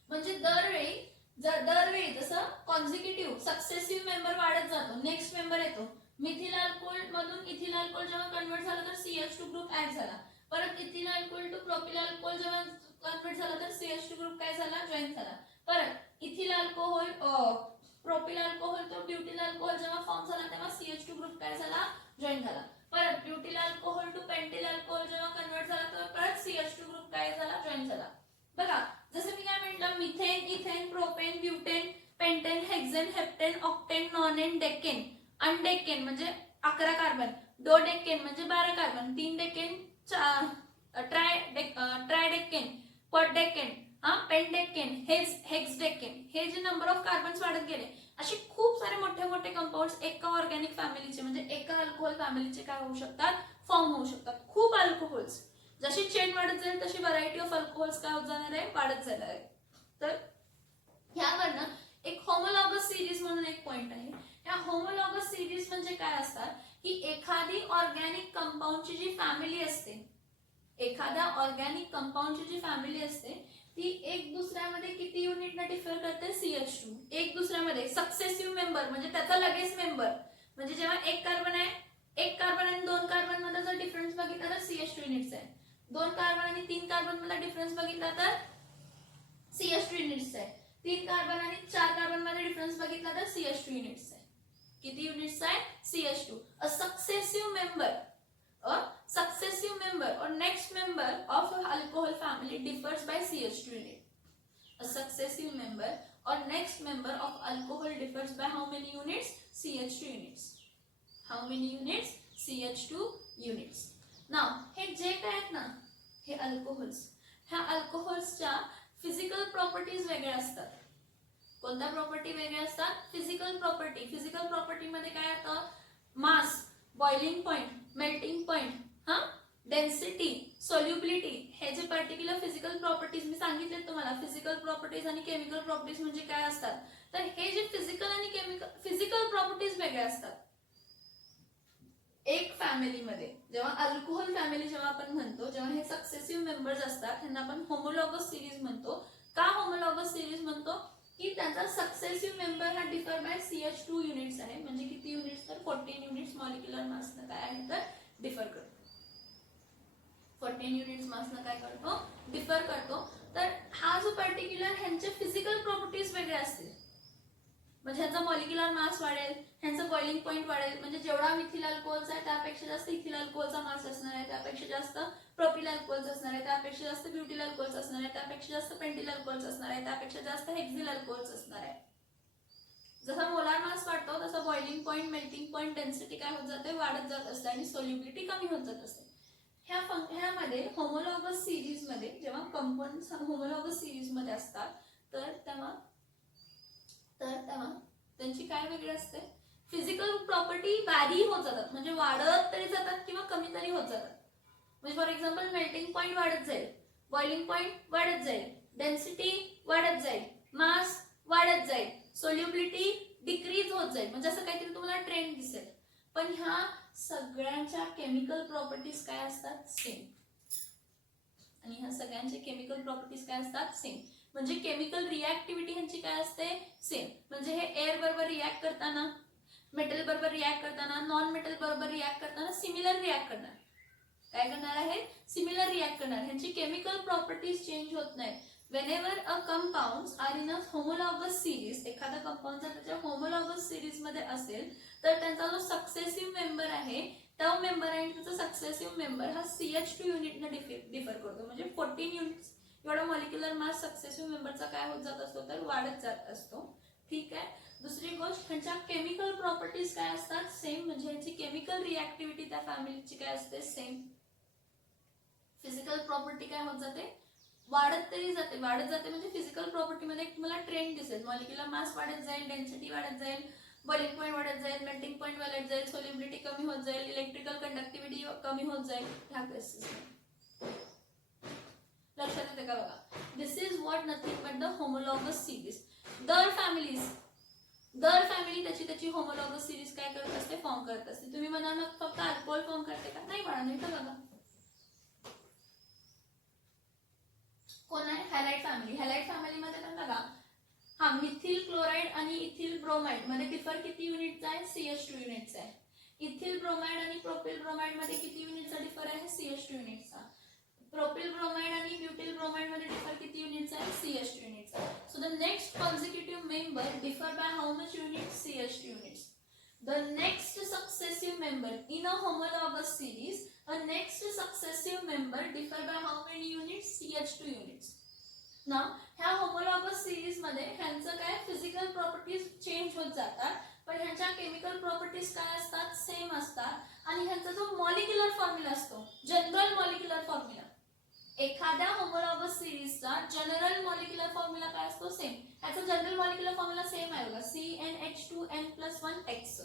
म्हणजे दरवेळी जसं कॉन्सिक्युटिव्ह सक्सेसिव्ह मेंबर वाढत जातो, नेक्स्ट मेंबर येतो. मिथिल अल्कोहोल मधून इथिल अल्कोहोल जेव्हा कन्वर्ट झाला तर CH2 ग्रुप ऍड झाला. परत ethyl alcohol to propyl alcohol जेव्हा कन्वर्ट झाला तर CH2 ग्रुप काय झाला, जॉईन झाला. परत इथिल अल्कोहोल प्रोपिल अल्कोहोल तो ब्युटिल अल्कोहोल जेव्हा फॉर्म झाला तेव्हा CH2 ग्रुप काय झाला, जॉईन झाला. परत ब्युटिल अल्कोहोल टू पेंटिल अल्कोहोल जेव्हा कन्वर्ट झाला तेव्हा परत CH2 ग्रुप काय झाला, जॉईन झाला. बघा जसं मी काय म्हटलं, methane, ethane, propane, butane, pentane, hexane, heptane, octane, nonane, decane, undecane म्हणजे 11 कार्बन, डोडेकेन म्हणजे 12 कार्बन, 3 डेकेन, ट्रायडेकेन, क्वाड्रेकेन, पेंडेकेन, हेक्सडेकेन, हे जे नंबर ऑफ कार्बन्स वाढत गेले, असे खूप सारे मोठे मोठे कंपाऊंड्स एका ऑर्गॅनिक फॅमिलीचे म्हणजे एका अल्कोहोल फॅमिलीचे काय होऊ शकतात, फॉर्म होऊ शकतात. खूप अल्कोहोल्स, जशी चेन वाढत जाईल तशी व्हरायटी ऑफ अल्कोहोल्स काय होत जाणार आहे, वाढत जाणार आहे. तर ह्यावरनं एक होमोलॉगस सिरीज म्हणून एक पॉइंट आहे. या होमोलॉगस सिरीज म्हणजे काय असतात की एखादी ऑर्गॅनिक कंपाऊंडची जी फॅमिली असते, एखाद्या ऑर्गॅनिक कंपाऊंडची जी फॅमिली असते ती एक दुसऱ्यामध्ये किती युनिटने डिफर करते, CH2. एक दुसऱ्यामध्ये सक्सेसिव्ह मेंबर म्हणजे त्याचा लगेच मेंबर, म्हणजे जेव्हा एक कार्बन आहे, एक कार्बन आणि 2 कार्बन मध्ये जर डिफरन्स बघितला तर CH2 युनिट्स आहे. 2 कार्बन आणि 3 कार्बन मध्ये डिफरन्स बघितला तर CH2 युनिट्स आहे. 3 कार्बन आणि 4 कार्बन मध्ये डिफरन्स बघितला तर CH2 युनिट्स आहे. किती युनिट्स आहे, CH2. A successive member or next member of a alcohol family differs by CH2 unit. A successive member or next member of alcohol differs by how many units, CH2 units. How many units, CH2 units. Now हे जे काय आहेत ना, हे alcohols, ह्या अल्कोहोल्सच्या physical properties वेगळ्या असतात. कोणत्या प्रॉपर्टी वेगळ्या असतात, फिजिकल प्रॉपर्टी. फिजिकल प्रॉपर्टी मध्ये काय येतं, mass, boiling point, melting point, density, solubility, हे जे पर्टिक्युलर फिजिकल प्रॉपर्टीज मी सांगितले तुम्हाला, फिजिकल प्रॉपर्टीज आणि केमिकल प्रॉपर्टीज म्हणजे काय असतात, तर हे जे फिजिकल आणि केमिकल फिजिकल प्रॉपर्टीज वेगळ्या असतात. एक फॅमिलीमध्ये जेव्हा अल्कोहोल फॅमिली जेव्हा आपण म्हणतो, जेव्हा हे सक्सेसिव्ह मेंबर्स असतात त्यांना आपण होमोलॉगस सिरीज म्हणतो. का होमोलॉगस सिरीज म्हणतो की त्यांचा सक्सेसिव्ह मेंबर हा डिफर बाय CH2 युनिट्स आहे. म्हणजे किती युनिट्स, तर 14 युनिट्स मॉलिक्युलर मासनं काय आहे तर डिफर करतो. 14 युनिट्स मासनं काय करतो, डिफर करतो. तर हा जो पर्टिक्युलर ह्यांचे फिजिकल प्रॉपर्टीज वेगळ्या असतील, म्हणजे ह्यांचा मॉलिक्युलर मास वाढेल, ह्यांचं बॉइलिंग पॉइंट वाढेल, म्हणजे जेवढा मिथिल अल्कोहोलचा आहे त्यापेक्षा जास्त इथिल अल्कोहोलचा मास असणार आहे, त्यापेक्षा जास्त प्रोपिल अल्कोहोल्स असणार आहे, त्यापेक्षा जास्त ब्युटिल अल्कोहोल्स असणार आहे, त्यापेक्षा जास्त पेंटिल अल्कोहोल्स असणार आहे, त्यापेक्षा जास्त हेक्सिल अल्कोहोल्स असणार आहे. जसा मोलार मास वाढतो तसा boiling point, melting point, density काय होत जाते, वाढत जात असते आणि सोल्युबिलिटी कमी होत जात असते. ह्यामध्ये होमोलॉगस सिरीज मध्ये जेव्हा कंपाऊंड्स होमोलॉगस सिरीज मध्ये असतात तर तेव्हा त्यांची काय वेगळी असते, फिजिकल प्रॉपर्टी व्हॅरी होत जातात, म्हणजे वाढत तरी जातात किंवा कमी तरी होत जातात. म्हणजे फॉर एक्झाम्पल मेल्टिंग पॉइंट वाढत जाईल, बॉइलिंग पॉइंट वाढत जाईल, डेन्सिटी वाढत जाईल, मास वाढत जाईल, सोल्युबिलिटी डिक्रीज होत जाईल, म्हणजे असं काहीतरी तुम्हाला ट्रेंड दिसेल. पण ह्या सगळ्यांच्या केमिकल प्रॉपर्टीज काय असतात, सेम. आणि ह्या सगळ्यांचे केमिकल प्रॉपर्टीज काय असतात, सेम. म्हणजे केमिकल रिॲक्टिव्हिटी ह्यांची काय असते, सेम. म्हणजे हे एअर बरोबर रिॲक्ट करताना, मेटल बरोबर रिॲक्ट करताना, नॉन मेटल बरोबर रिॲक्ट करताना सिमिलर रिॲक्ट करणार. काय करणार आहे, सिमिलर रिॲक्ट करणार. ह्यांची केमिकल प्रॉपर्टीज चेंज होत नाही. Whenever a compounds are in a homologous series, एखादा कंपाऊंड जर त्याच्या होमोलॉगस सिरीज मध्ये असेल तर त्यांचा जो सक्सेसिव्ह मेंबर आहे त्या मेंबर आणि त्याचा सक्सेसिव्ह मेंबर हा CH2 युनिटने डिफर करतो. म्हणजे 14 युनिट्स एवढा मॉलिक्युलर मास सक्सेसिव्ह मेंबरचा काय होत जात असतो, तर वाढत जात असतो. ठीक आहे. दुसरी गोष्ट, ह्यांच्या केमिकल प्रॉपर्टीज काय असतात, सेम. म्हणजे ह्यांची केमिकल रिॲक्टिव्हिटी त्या फॅमिलीची काय असते, सेम. फिजिकल प्रॉपर्टी काय होत जाते, वाढत तरी जाते, वाढत जाते. म्हणजे फिजिकल प्रॉपर्टी मध्ये तुम्हाला ट्रेंड दिसेल, मॉलिक्युलर मास वाढत जाईल, डेन्सिटी वाढत जाईल, बॉइलिंग पॉइंट वाढत जाईल, मेल्टिंग पॉइंट वाढत जाईल, सोल्युबिलिटी कमी होत जाईल, इलेक्ट्रिकल कंडक्टिव्हिटी कमी होत जाईल. ह्या केसेस लक्षात येते का बघा. This is what nothing but the homologous series. दर फॅमिली त्याची होमोलॉगस सिरीज काय करत असते, फॉर्म करत असते. तुम्ही म्हणाल मग फक्त अल्कोहोल फॉर्म करते का, नाही बाळा, नाही. तर बघा कोण आहे, हॅलाइड फॅमिली. हॅलाइड फॅमिलीमध्ये पण बघा, हा मिथिल क्लोराइड आणि इथिल ब्रोमाइड मध्ये डिफर किती युनिटचा आहे, CH2 युनिटचा आहे. इथिल ब्रोमाइड आणि प्रोपिल ब्रोमाइड मध्ये किती युनिटचा डिफर आहे, CH2 युनिटचा. प्रोपिल ब्रोमाइड आणि ब्युटिल ब्रोमाइड मध्ये डिफर किती युनिटचा आहे, CH2 युनिटचा. So the next consecutive member differ by how much unit, CH2 units. The next successive member in a homologous series, a next successive member differ by how many units, CH2 units. ना ह्या homologous series मध्ये ह्यांचं काय physical properties change होत जातात, पण ह्यांच्या chemical properties काय असतात, सेम असतात. आणि ह्यांचा जो मॉलिक्युलर फॉर्म्युला असतो, जनरल मॉलिक्युलर फॉर्म्युला, एखाद्या होमोलॉगस सिरीजचा जनरल मॉलिक्युलर फॉर्म्युला काय असतो, सेम. ह्याचा जनरल मॉलिक्युलर फॉर्म्युला सेम आहे बघा, CnH2n+1x.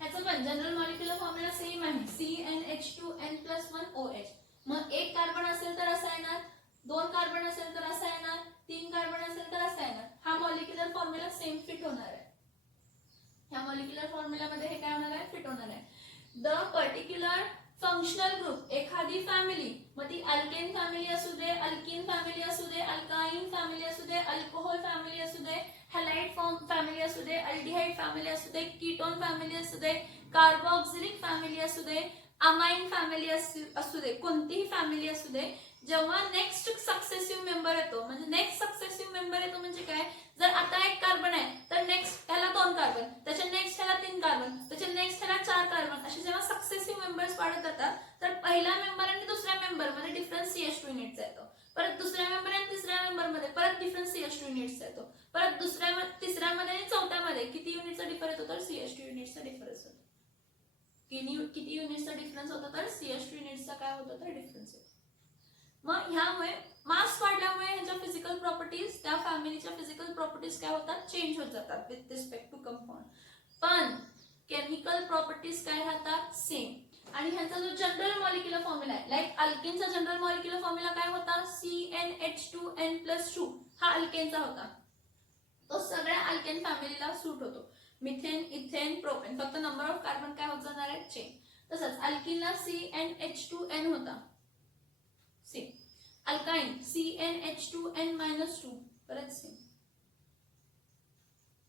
ह्याचा पण जनरल मॉलिक्युलर फॉर्म्युला सेम आहे, CnH2n+1OH. मग एक कार्बन असेल तर असा येणार, 2 कार्बन असेल तर असा येणार, 3 कार्बन असेल तर असा येणार. हा मॉलिक्युलर फॉर्म्युला सेम फिट होणार आहे. ह्या मॉलिक्युलर फॉर्म्युलामध्ये हे काय होणार आहे, फिट होणार आहे. द पर्टिक्युलर फंक्शनल ग्रुप, एखादी फॅमिली, मग ती अल्केन फॅमिली असू दे, अल्कीन फॅमिली असू दे, अल्काइन फॅमिली असू दे, अल्कोहोल फॅमिली असू दे, हॅलाइड फॅमिली असू दे, अल्डिहाइड फॅमिली असू दे, कीटोन फॅमिली असू दे, कार्बोक्सिलिक फॅमिली असू दे, अमाइन फॅमिली असू दे, कोणतीही फॅमिली असू दे, जेव्हा नेक्स्ट सक्सेसिव्ह मेंबर येतो, म्हणजे नेक्स्ट सक्सेसिव्ह मेंबर येतो म्हणजे काय, जर आता एक कार्बन आहे तर नेक्स्ट त्याला 2 कार्बन, त्याच्या नेक्स्ट त्याला 3 कार्बन, त्याच्या नेक्स्ट त्याला 4 कार्बन, असे जेव्हा सक्सेसिव्ह मेंबर्स वाढत जातात तर पहिला मेंबर आणि दुसऱ्या मेंबर मध्ये डिफरन्स CH2 युनिट्स येतो. परत दुसऱ्या मेंबर आणि तिसऱ्या मेंबर मध्ये परत डिफरन्स CH2 युनिट्स येतो. परत तिसऱ्यामध्ये आणि चौथ्यामध्ये किती युनिटचा डिफर येतो, तर CH2 युनिट्सचा डिफरन्स होतो. किती युनिट्सचा डिफरन्स होतो, तर CH2 युनिट्सचा काय होतो, तर डिफरन्स येतो. मग ह्यामुळे मास वाढल्यामुळे ह्याच्या फिजिकल प्रॉपर्टीज, त्या फॅमिलीच्या फिजिकल प्रॉपर्टीज काय होतात, चेंज होत जातात विथ रिस्पेक्ट टू कंपाऊंड. पण केमिकल प्रॉपर्टीज काय राहतात, सेम. आणि ह्याचा जो जनरल मॉलिक्युलर फॉर्म्युला आहे, लाईक अल्केनचा जनरल मॉलिक्युलर फॉर्म्युला काय होता, CnH2n+2, हा अल्केनचा होता. तो सगळ्या अल्केन फॅमिलीला सूट होतो. मिथेन, इथेन, प्रोपेन, फक्त नंबर ऑफ कार्बन काय होत जाणार आहे, चेंज. तसंच अल्किनला CnH2n होता, सेम. अल्काइन CnH2n-2, परत सेम.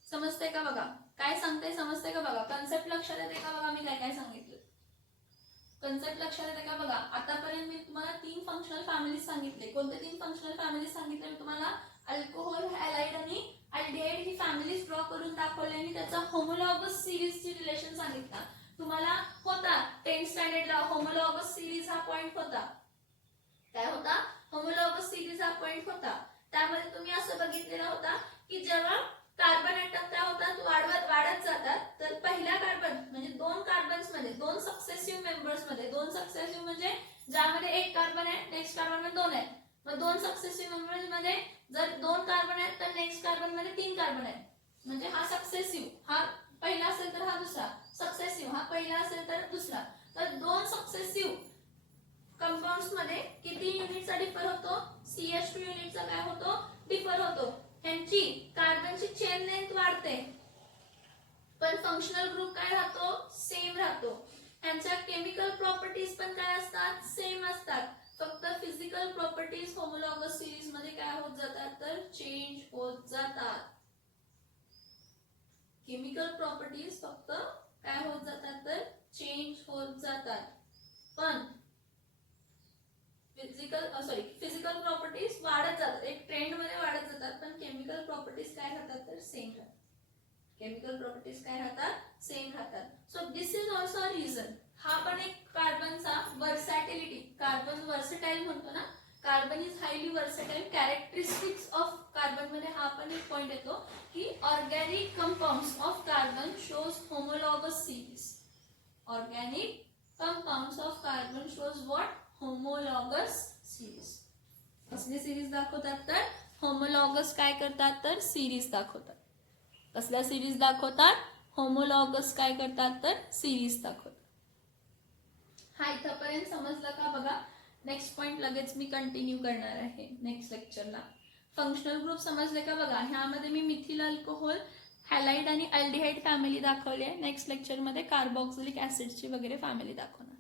समजते का बघा, काय सांगते, समजते का बघा, कन्सेप्ट लक्षात येते का बघा, मी काय काय सांगितलं, कन्सेप्ट लक्षात येते का बघा. आतापर्यंत मी तुम्हाला 3 फंक्शनल फॅमिलीज सांगितले. कोणते 3 फंक्शनल फॅमिलीज सांगितले मी तुम्हाला, अल्कोहोल, हॅलाइड आणि अल्डिहाइड ही फॅमिलीज ड्रॉ करून दाखवले आणि त्याचा होमोलॉगस सिरीजची रिलेशन सांगितला. तुम्हाला होता 10th स्टँडर्डला होमोलॉगस सिरीज हा पॉइंट होता. काय होता, होमोलॉगस सिरीज हा पॉइंट होता. त्यामध्ये तुम्ही असं बघितलेला होता की जेव्हा कार्बन ऍटम काय होतात, वाढत जातात, तर पहिल्या कार्बन म्हणजे 2 कार्बन्स मध्ये, 2 सक्सेसिव्ह मेंबर्स मध्ये, 2 सक्सेसिव्ह म्हणजे ज्यामध्ये एक कार्बन आहे, नेक्स्ट कार्बन मध्ये 2 आहेत, मग 2 सक्सेसिव्ह मेंबर्स मध्ये जर 2 कार्बन आहेत तर नेक्स्ट कार्बन मध्ये 3 कार्बन आहेत, म्हणजे हा सक्सेसिव्ह, हा पहिला असेल तर हा दुसरा, सक्सेसिव्ह हा पहिला असेल तर दुसरा. तर 2 सक्सेसिव्ह कंपाऊंड्स मध्ये किती युनिटचा डिफर होतो, CH2 युनिटचा काय होतो, डिफर होतो. ह्यांची कार्बनची चेन लेंथ वाढते पण फंक्शनल ग्रुप काय राहतो, सेम राहतो. ह्यांच्या केमिकल प्रॉपर्टीज पण काय असतात, सेम असतात. फक्त फिजिकल प्रॉपर्टीज होमोलॉगस सिरीज मध्ये काय होत जातात, तर चेंज होत जातात. केमिकल प्रॉपर्टीज फक्त काय होत जातात, तर चेंज होत जातात. पण फिजिकल प्रॉपर्टीज वाढत जातात, एक ट्रेंड मध्ये वाढत जातात, पण केमिकल प्रॉपर्टीज काय राहतात, तर सेम राहतात. केमिकल प्रॉपर्टीज काय राहतात, सेम राहतात. So this is also a reason. हा पण एक कार्बनचा वर्सॅटिलिटी, कार्बन वर्सटाइल म्हणतो ना, carbon is highly versatile. Characteristics of carbon मध्ये हा पण एक पॉइंट येतो की organic compounds of carbon shows homologous series. Organic compounds of carbon shows what, homologous series. कसली सिरीज दाखवतात, तर होमोलॉगस काय करतात, तर सिरीज दाखवतात. कसल्या सिरीज दाखवतात, होमोलॉगस काय करतात, तर सिरीज दाखवतात. हा इथपर्यंत समजलं का बघा. नेक्स्ट पॉइंट लगेच मी कंटिन्यू करणार आहे नेक्स्ट लेक्चरला. फंक्शनल ग्रुप समजले का बघा. ह्यामध्ये मी मिथिल अल्कोहोल, हॅलाइड आणि अल्डिहाइड फॅमिली दाखवली आहे. नेक्स्ट लेक्चरमध्ये कार्बोक्सिलिक ऍसिडची वगैरे फॅमिली दाखवणार.